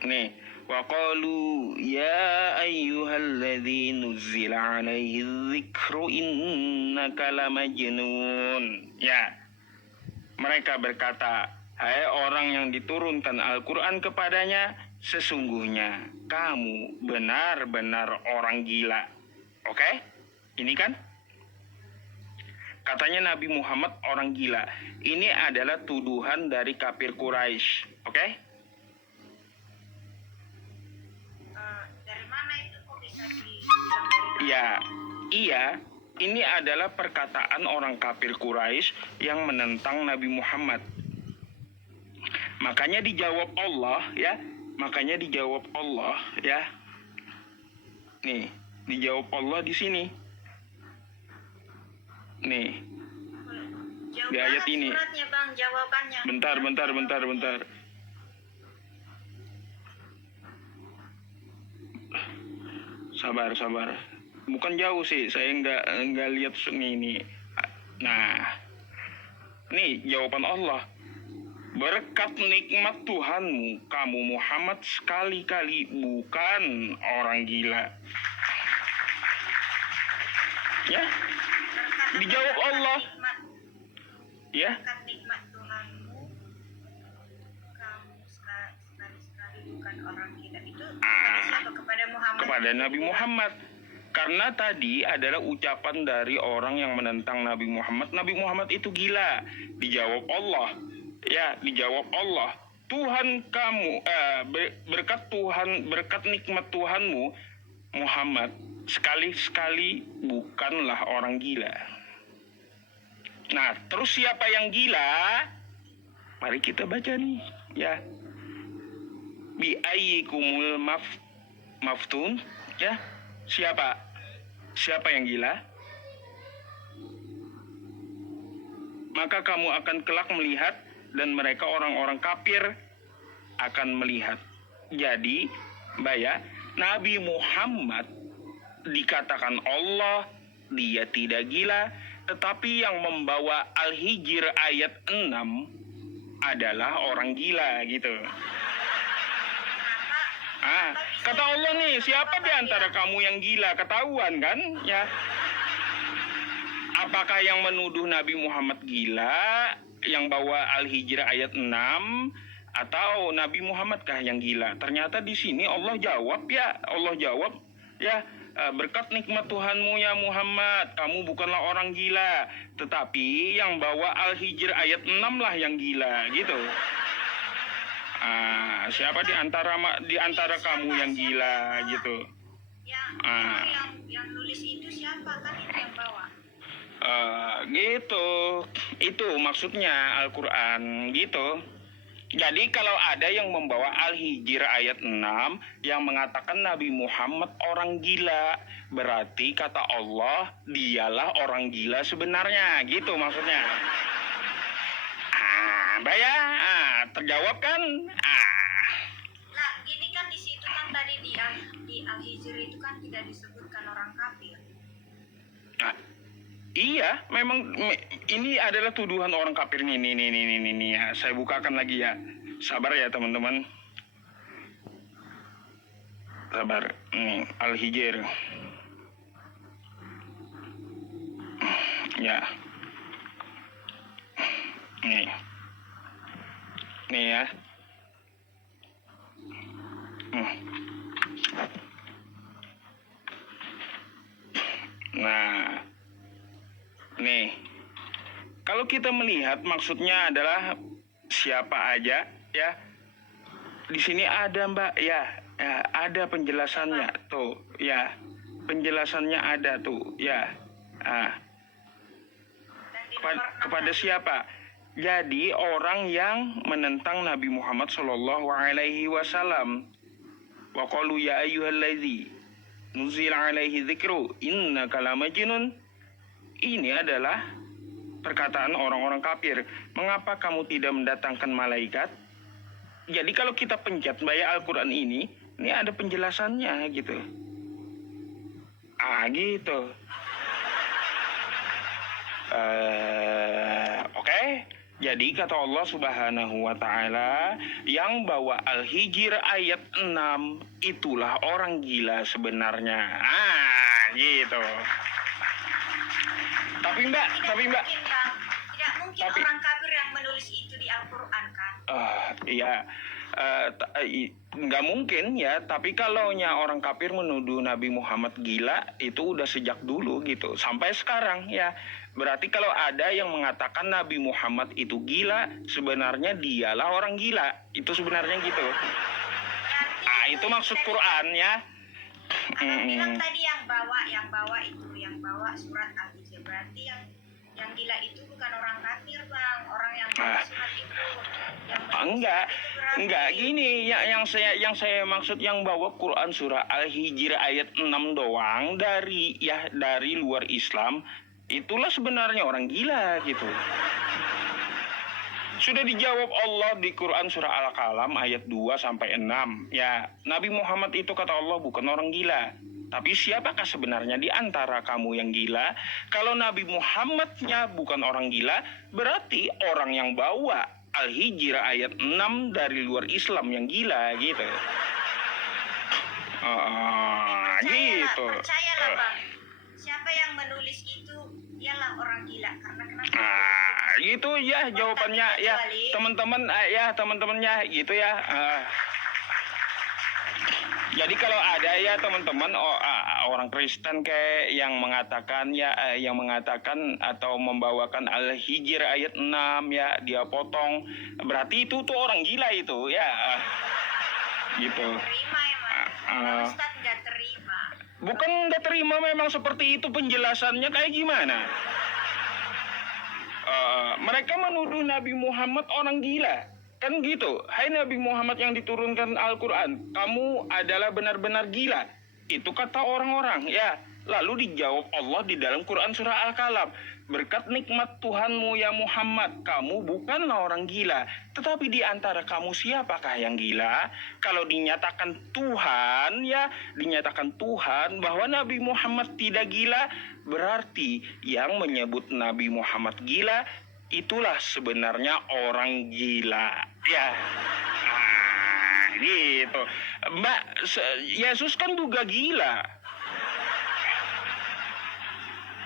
Nih, wa qalu ya ayyuhalladzi nuzzila alaihi dzikru innaka lamajnun. Ya. Mereka berkata, hai orang yang diturunkan Al-Qur'an kepadanya, sesungguhnya kamu benar-benar orang gila. Oke? Ini kan? Katanya Nabi Muhammad orang gila. Ini adalah tuduhan dari kafir Quraisy. Oke? Dari mana itu kok bisa dibilang dari Iya, ini adalah perkataan orang kafir Quraisy yang menentang Nabi Muhammad. Makanya dijawab Allah ya. Nih, dijawab Allah di sini. Nih, jauh di ayat banget ini. suratnya Bang, jawabannya. Bentar. Sabar. Bukan jauh sih, saya nggak lihat ini. Nah, nih jawaban Allah. Berkat nikmat Tuhanmu, kamu Muhammad sekali-kali bukan orang gila. Ya, dijawab Allah. Ya, Berkat nikmat Tuhanmu, kamu sekali-sekali bukan orang gila. Itu kepada siapa? Kepada Muhammad. kepada Nabi Muhammad. Karena tadi adalah ucapan dari orang yang menentang Nabi Muhammad. Nabi Muhammad itu gila. Dijawab Allah. Ya, dijawab Allah. Tuhan kamu, berkat nikmat Tuhanmu, Muhammad, sekali-sekali bukanlah orang gila. Nah, terus siapa yang gila? Mari kita baca nih, ya. Bi ayyikumul maftun, ya. Siapa yang gila? Maka kamu akan kelak melihat, dan mereka orang-orang kafir akan melihat. Jadi, Nabi Muhammad dikatakan Allah, dia tidak gila, tetapi yang membawa Al-Hijr ayat 6 adalah orang gila gitu. Kata Allah nih, siapa di antara kamu yang gila? Ketahuan kan? Ya. Apakah yang menuduh Nabi Muhammad gila, yang bawa Al-Hijr ayat 6, atau Nabi Muhammad kah yang gila? Ternyata di sini Allah jawab ya, berkat nikmat Tuhanmu ya Muhammad, kamu bukanlah orang gila, tetapi yang bawa Al-Hijr ayat 6 lah yang gila, gitu. Siapa di antara kamu yang gila, gitu? Yang nulis itu siapa kan itu yang bawa? Gitu. Itu maksudnya Al-Quran, gitu. Jadi kalau ada yang membawa Al-Hijr ayat 6 yang mengatakan Nabi Muhammad orang gila, berarti kata Allah, dialah orang gila sebenarnya, gitu maksudnya. Terjawab kan? Nah, gini kan di situ kan tadi di Al-Hijr itu kan tidak disebutkan orang kafir. Iya, memang ini adalah tuduhan orang kafir nih ya. Saya bukakan lagi ya. Sabar ya teman-teman. Sabar. Al-Hijr. Ya. Nih ya. Nah, nih. Kalau kita melihat maksudnya adalah siapa aja ya. Di sini ada Mbak ya, ada penjelasannya tuh ya. Penjelasannya ada tuh ya. Kepada siapa? Jadi orang yang menentang Nabi Muhammad Shallallahu Alaihi Wasallam. Wa qalu ya ayyuhalladzi nuzila alaihi dzikru innaka lamajnun. Ini adalah perkataan orang-orang kafir. Mengapa kamu tidak mendatangkan malaikat? Jadi kalau kita pencet baca Al-Quran ini ada penjelasannya gitu. Gitu. Oke. Jadi kata Allah Subhanahu wa Ta'ala, yang bawa Al-Hijr ayat 6 itulah orang gila sebenarnya. Gitu. Tapi Mbak. Tidak mungkin orang kafir yang menulis itu di Al-Quran kan? Iya. Nggak mungkin ya, tapi kalaunya orang kafir menuduh Nabi Muhammad gila itu udah sejak dulu gitu sampai sekarang ya. Berarti kalau ada yang mengatakan Nabi Muhammad itu gila, sebenarnya dialah orang gila. Itu sebenarnya gitu. Itu maksud Quran ya. Bilang tadi yang bawa surat Al-Hijr, berarti yang gila itu bukan orang kafir Bang, orang yang bawa surat itu. Enggak gini yang saya maksud yang bawa Quran surah Al-Hijr ayat 6 doang dari luar Islam, itulah sebenarnya orang gila gitu. Sudah dijawab Allah di Quran surah Al-Qalam ayat 2 sampai 6 ya. Nabi Muhammad itu kata Allah bukan orang gila. Tapi siapakah sebenarnya di antara kamu yang gila? Kalau Nabi Muhammadnya bukan orang gila, berarti orang yang bawa Al-Hijr ayat 6 dari luar Islam yang gila gitu. Gitu. Percayalah Bang, siapa yang menulis itu ialah orang gila. Karena kenapa? Gitu ya jawabannya ya teman-temannya gitu ya. Jadi kalau ada ya teman-teman orang Kristen kayak yang mengatakan atau membawakan Al-Hijr ayat 6 ya, dia potong, berarti itu tuh orang gila itu ya. Gitu. Terima emang. Ustaz nggak terima. Bukan nggak terima, memang seperti itu penjelasannya. Kayak gimana? Mereka menuduh Nabi Muhammad orang gila. Kan gitu. Hai Nabi Muhammad yang diturunkan Al-Quran, kamu adalah benar-benar gila. Itu kata orang-orang ya. Lalu dijawab Allah di dalam Quran surah Al-Qalam, berkat nikmat Tuhanmu ya Muhammad, kamu bukanlah orang gila. Tetapi di antara kamu siapakah yang gila? Kalau dinyatakan Tuhan ya, dinyatakan Tuhan bahwa Nabi Muhammad tidak gila, berarti yang menyebut Nabi Muhammad gila itulah sebenarnya orang gila ya. Gitu. Mbak, Yesus kan juga gila.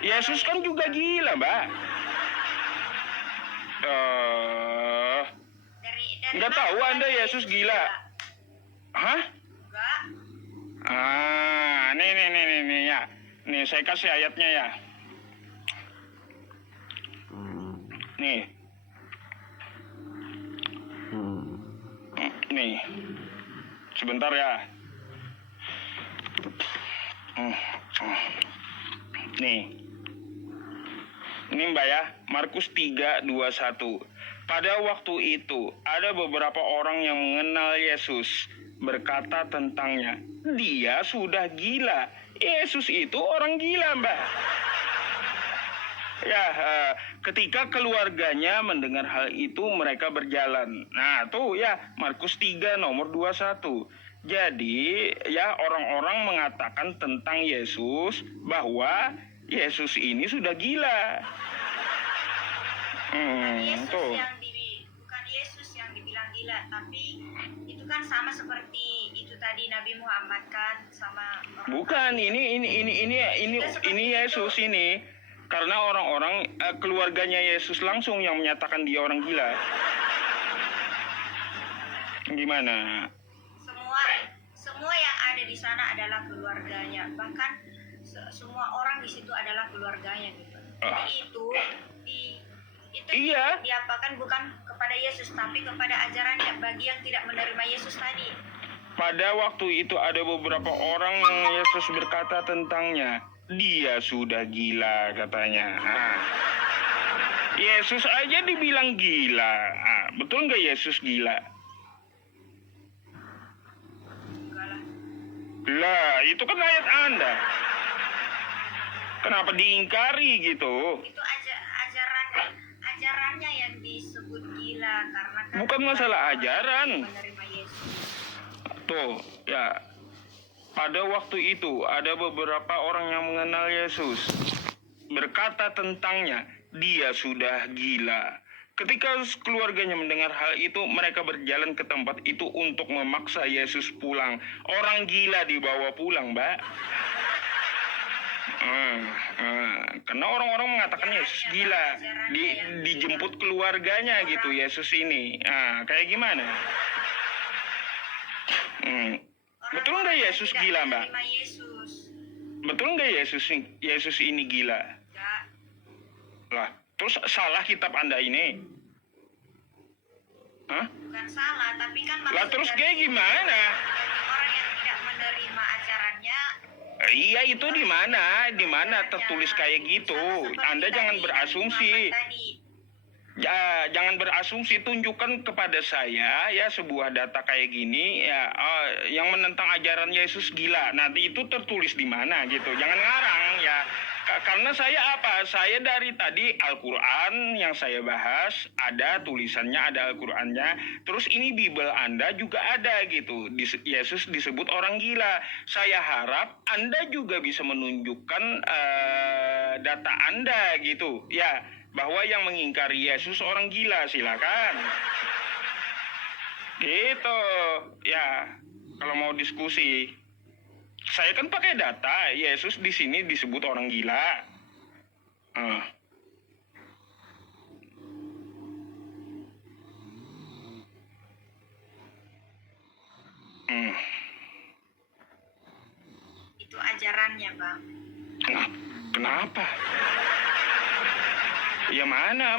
Yesus kan juga gila, Mbak. Nggak tahu Anda Yesus gila? Hah? Enggak. Nih ya. Nih saya kasih ayatnya ya. Nih. Nih. Sebentar ya. Nih. Ini Mbak ya, Markus 3:21. Pada waktu itu, ada beberapa orang yang mengenal Yesus, berkata tentangnya, dia sudah gila. Yesus itu orang gila, Mbak. Ya, ketika keluarganya mendengar hal itu, mereka berjalan. Nah, tuh ya, Markus 3 nomor 21. Jadi, ya orang-orang mengatakan tentang Yesus bahwa Yesus ini sudah gila. Bukan Yesus yang dibilang gila, tapi itu kan sama seperti itu tadi Nabi Muhammad kan sama orang. Bukan, ini Yesus ini. Karena orang-orang keluarganya Yesus langsung yang menyatakan dia orang gila. Gimana? Semua yang ada di sana adalah keluarganya, bahkan semua orang di situ adalah keluarganya gitu. Jadi itu Iya. diapakan bukan kepada Yesus tapi kepada ajarannya bagi yang tidak menerima Yesus tadi. Pada waktu itu ada beberapa orang yang Yesus berkata tentangnya, dia sudah gila katanya. Nah, Yesus aja dibilang gila. Nah, betul nggak Yesus gila? Enggak lah. Lah, itu kan ayat Anda. Kenapa diingkari gitu? Itu ajarannya yang disebut gila karena kan Bukan masalah orang ajaran. yang menerima Yesus. Tuh, ya. Pada waktu itu ada beberapa orang yang mengenal Yesus. Berkata tentangnya, dia sudah gila. Ketika keluarganya mendengar hal itu, mereka berjalan ke tempat itu untuk memaksa Yesus pulang. Orang gila dibawa pulang, Mbak. Karena orang-orang mengatakan Yesus gila. Dijemput keluarganya gitu, Yesus ini. Kayak gimana? Betul nggak Yesus Tidak gila, Mbak? menerima Yesus. Betul nggak Yesus ini gila? Enggak. Lah, terus salah kitab Anda ini? Hah? Bukan salah, tapi kan Lah terus dari kayak gimana? orang yang tidak menerima ajarannya. Iya itu di mana? Di mana tertulis kayak gitu? Anda jangan berasumsi. Jangan berasumsi, tunjukkan kepada saya ya sebuah data kayak gini ya yang menentang ajaran Yesus gila. Nanti itu tertulis di mana gitu. Jangan ngarang ya. Karena saya apa? Saya dari tadi Al-Qur'an yang saya bahas ada tulisannya, ada Al-Qur'annya. Terus ini Bible Anda juga ada gitu. Yesus disebut orang gila. Saya harap Anda juga bisa menunjukkan data Anda gitu. Ya, bahwa yang mengingkari Yesus orang gila, silakan. Gitu. Ya, kalau mau diskusi. Saya kan pakai data, Yesus di sini disebut orang gila. Itu ajarannya, Bang. Kenapa? Ya mana?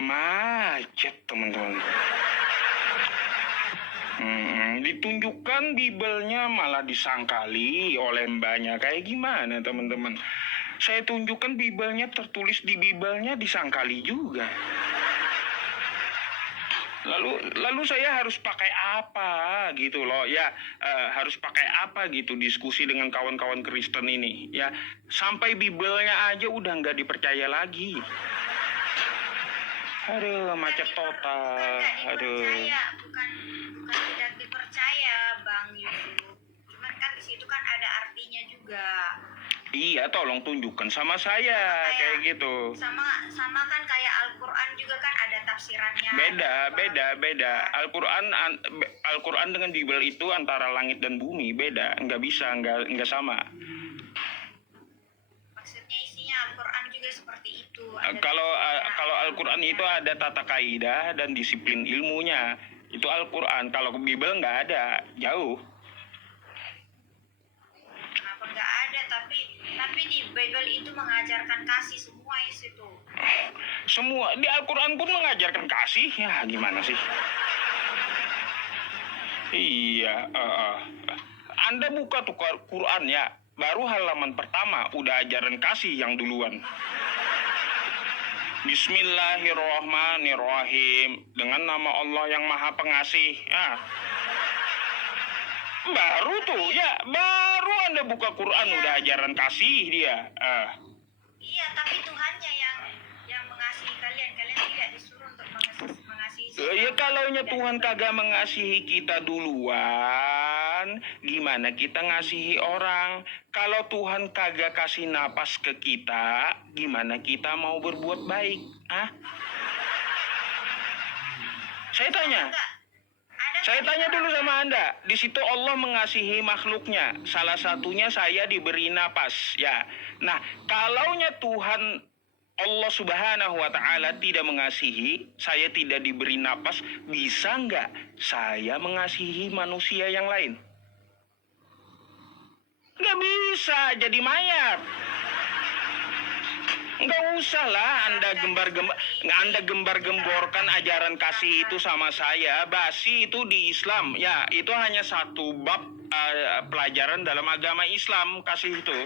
Macet teman-teman. Ditunjukkan Bibelnya malah disangkali oleh mbaknya. Kayak gimana teman-teman? Saya tunjukkan Bibelnya, tertulis di Bibelnya disangkali juga. Lalu saya harus pakai apa gitu loh ya, harus pakai apa gitu diskusi dengan kawan-kawan Kristen ini ya, sampai Bibelnya aja udah nggak dipercaya lagi. Aduh, macet total. Aduh. Bukan tidak dipercaya, Bang Yusuf. Cuman kan di situ kan ada artinya juga. Iya, tolong tunjukkan sama saya kayak gitu. Sama kan kayak Al-Qur'an juga kan ada tafsirannya. Beda. Al-Qur'an dengan Bible itu antara langit dan bumi, beda. Nggak bisa, nggak sama. Maksudnya isinya Al-Qur'an juga seperti itu. Kalau Al-Qur'an itu ada tata kaidah dan disiplin ilmunya. Itu Al-Qur'an. Kalau Bible nggak ada, jauh. Kenapa nggak ada? Tapi di Bible itu mengajarkan kasih semua itu. Semua di Al-Qur'an pun mengajarkan kasih. Ya, gimana sih? Iya, Anda buka tuh Quran ya, baru halaman pertama udah ajaran kasih yang duluan. Bismillahirrahmanirrahim, dengan nama Allah yang Maha Pengasih. Baru tuh ya, baru Anda buka Quran udah ajaran kasih dia. Iya, tapi Tuhannya yang mengasihi kalian tidak disuruh untuk mengasihi. Ya kalaunya Tuhan kagak mengasihi kita duluan, gimana kita ngasihi orang? Kalau Tuhan kagak kasih napas ke kita, gimana kita mau berbuat baik? Hah? Saya tanya. Saya tanya dulu sama Anda. Di situ Allah mengasihi makhluknya. Salah satunya saya diberi napas. Ya. Nah, kalaunya Tuhan Allah Subhanahu wa Ta'ala tidak mengasihi, saya tidak diberi napas, bisa nggak saya mengasihi manusia yang lain? Nggak bisa, jadi mayat. Nggak usah lah Anda gembar-gemborkan ajaran kasih itu sama saya. Basi itu di Islam. Ya, itu hanya satu bab pelajaran dalam agama Islam, kasih itu.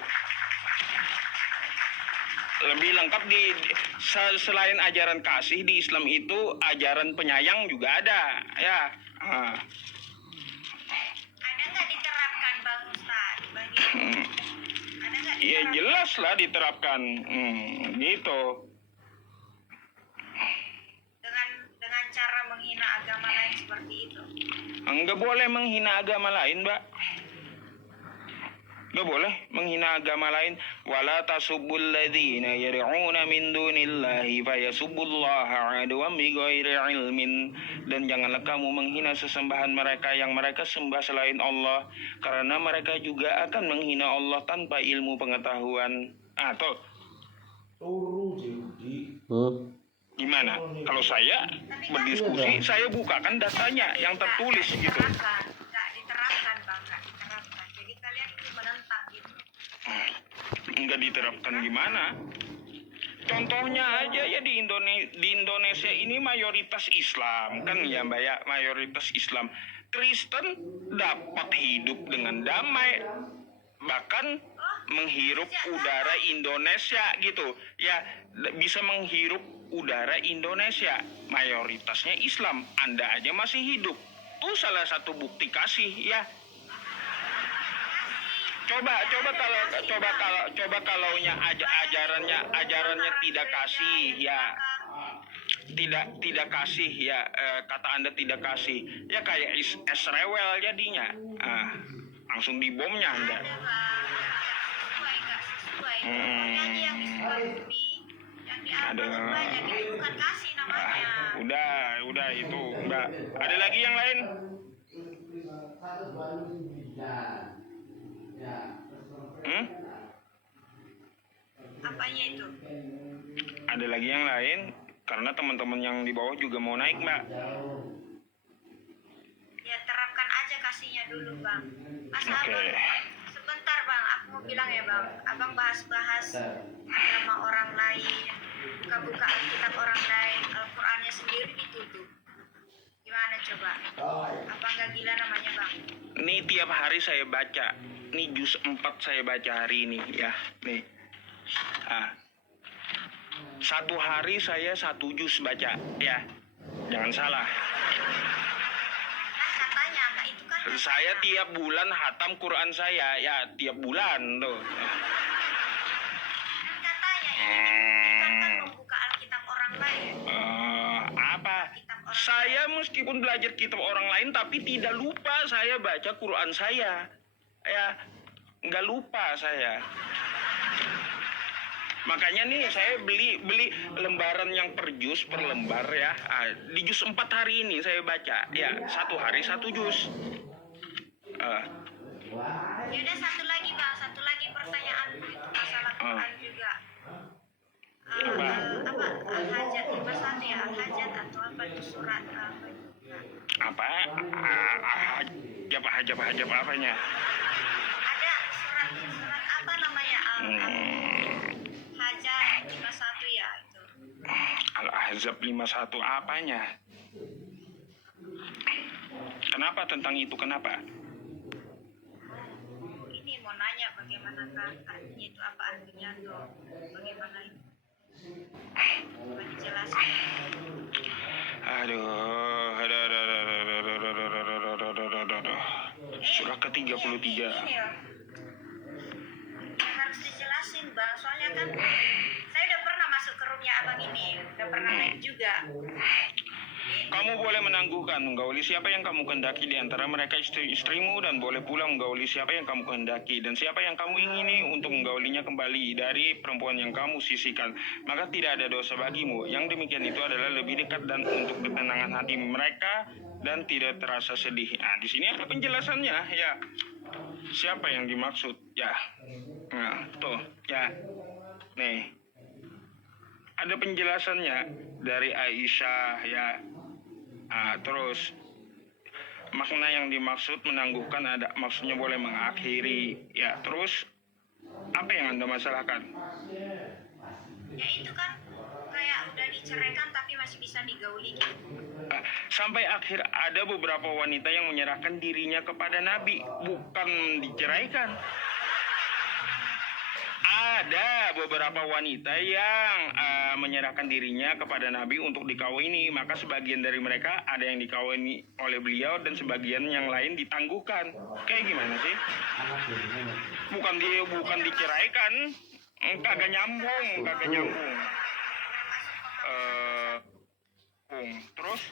Lebih lengkap selain ajaran kasih di Islam itu ajaran penyayang juga ada. Ya. Ada nggak diterapkan Bang Ustaz? Ada nggak Iya diterapkan? jelas lah diterapkan. Gitu. Dengan cara menghina agama lain seperti itu. Enggak boleh menghina agama lain, Mbak. Enggak boleh menghina agama lain. Wala tasubbul ladzina yad'una min dunillahi fayasubbullaha 'adwan bighairi ilmin. Dan janganlah kamu menghina sesembahan mereka yang mereka sembah selain Allah, karena mereka juga akan menghina Allah tanpa ilmu pengetahuan. Tuh. Gimana? Kalau saya berdiskusi, saya bukakan datanya yang tertulis gitu. Nggak diterapkan Bang, nggak diterapkan. Jadi kalian itu menentang gitu. Enggak diterapkan gimana? Contohnya aja ya di Indonesia ini mayoritas Islam kan ya Mbak ya, mayoritas Islam. Kristen dapat hidup dengan damai, bahkan menghirup udara Indonesia gitu ya, bisa menghirup udara Indonesia. Mayoritasnya Islam, Anda aja masih hidup. Itu salah satu bukti kasih ya. Coba kalaunya ajarannya tidak kasih ya, tidak kasih ya, kata Anda tidak kasih ya, kayak es rewel jadinya. Langsung dibomnya Anda. Sesuai nggak sesuai. Pokoknya yang disukai yang diatur banyak itu bukan kasih namanya. Udah itu Mbak. Ada lagi yang lain? Apanya itu? Ada lagi yang lain? Karena teman-teman yang di bawah juga mau naik, Mbak. Ya terapkan aja kasihnya dulu Bang. Masa Oke. Abang, sebentar Bang, aku mau bilang ya Bang. Abang bahas-bahas agama orang lain, buka-buka Alkitab orang lain, Al-Qur'annya sendiri ditutup. Gimana coba? Apa nggak gila namanya Bang? Ini tiap hari saya baca. Ini juz 4 saya baca hari ini ya. Nih. Satu hari saya 1 juz baca ya. Jangan salah. Kan katanya, nah itu kan katanya. Saya tiap bulan hatam Quran saya ya, tiap bulan tuh. Kan katanya ini kan membuka Alkitab orang lain. Apa? Saya meskipun belajar kitab orang lain tapi tidak lupa saya baca Quran saya. Ya, nggak lupa saya. Makanya nih saya beli lembaran yang per juz, per lembar ya. Di juz 4 hari ini saya baca. Ya, 1 hari 1 juz. Ya udah satu lagi Bang, satu lagi pertanyaanku itu masalah Quran juga. Apa Al-Hajat 51 ya, Al-Hajat atau apa itu surat apa itu? Apa? Hajab apanya? Ada surat apa namanya? Al-Hajat 51 ya itu. Al-Ahzab 51 apanya? Kenapa tentang itu? Kenapa? Ini mau nanya bagaimana artinya itu, apa artinya tuh? Bagaimana itu? Coba dijelasin. Aduh. Surah ke-33. Ini harus dijelasin Bang, soalnya kan saya udah pernah masuk ke roomnya abang ini, udah pernah naik juga. Ini Kamu boleh menangguhkan menggauli siapa yang kamu kehendaki di antara mereka istri-istrimu, dan boleh pula menggauli siapa yang kamu kehendaki, dan siapa yang kamu ingini untuk menggaulinya kembali dari perempuan yang kamu sisihkan, maka tidak ada dosa bagimu. Yang demikian itu adalah lebih dekat dan untuk ketenangan hati mereka dan tidak terasa sedih. Nah, di sini ada penjelasannya ya. Siapa yang dimaksud? Ya. Nah, tuh, ya. Nih. Ada penjelasannya dari Aisyah ya. Nah, terus makna yang dimaksud menangguhkan ada maksudnya boleh mengakhiri ya. Terus apa yang Anda masalahkan? Ya itu kan kayak udah diceraikan tapi masih bisa digauli gitu. Sampai akhir ada beberapa wanita yang menyerahkan dirinya kepada Nabi, bukan diceraikan. Ada beberapa wanita yang menyerahkan dirinya kepada Nabi untuk dikawini, maka sebagian dari mereka ada yang dikawini oleh beliau dan sebagian yang lain ditangguhkan. Kayak gimana sih? Bukan diceraikan, kagak nyambung. Terus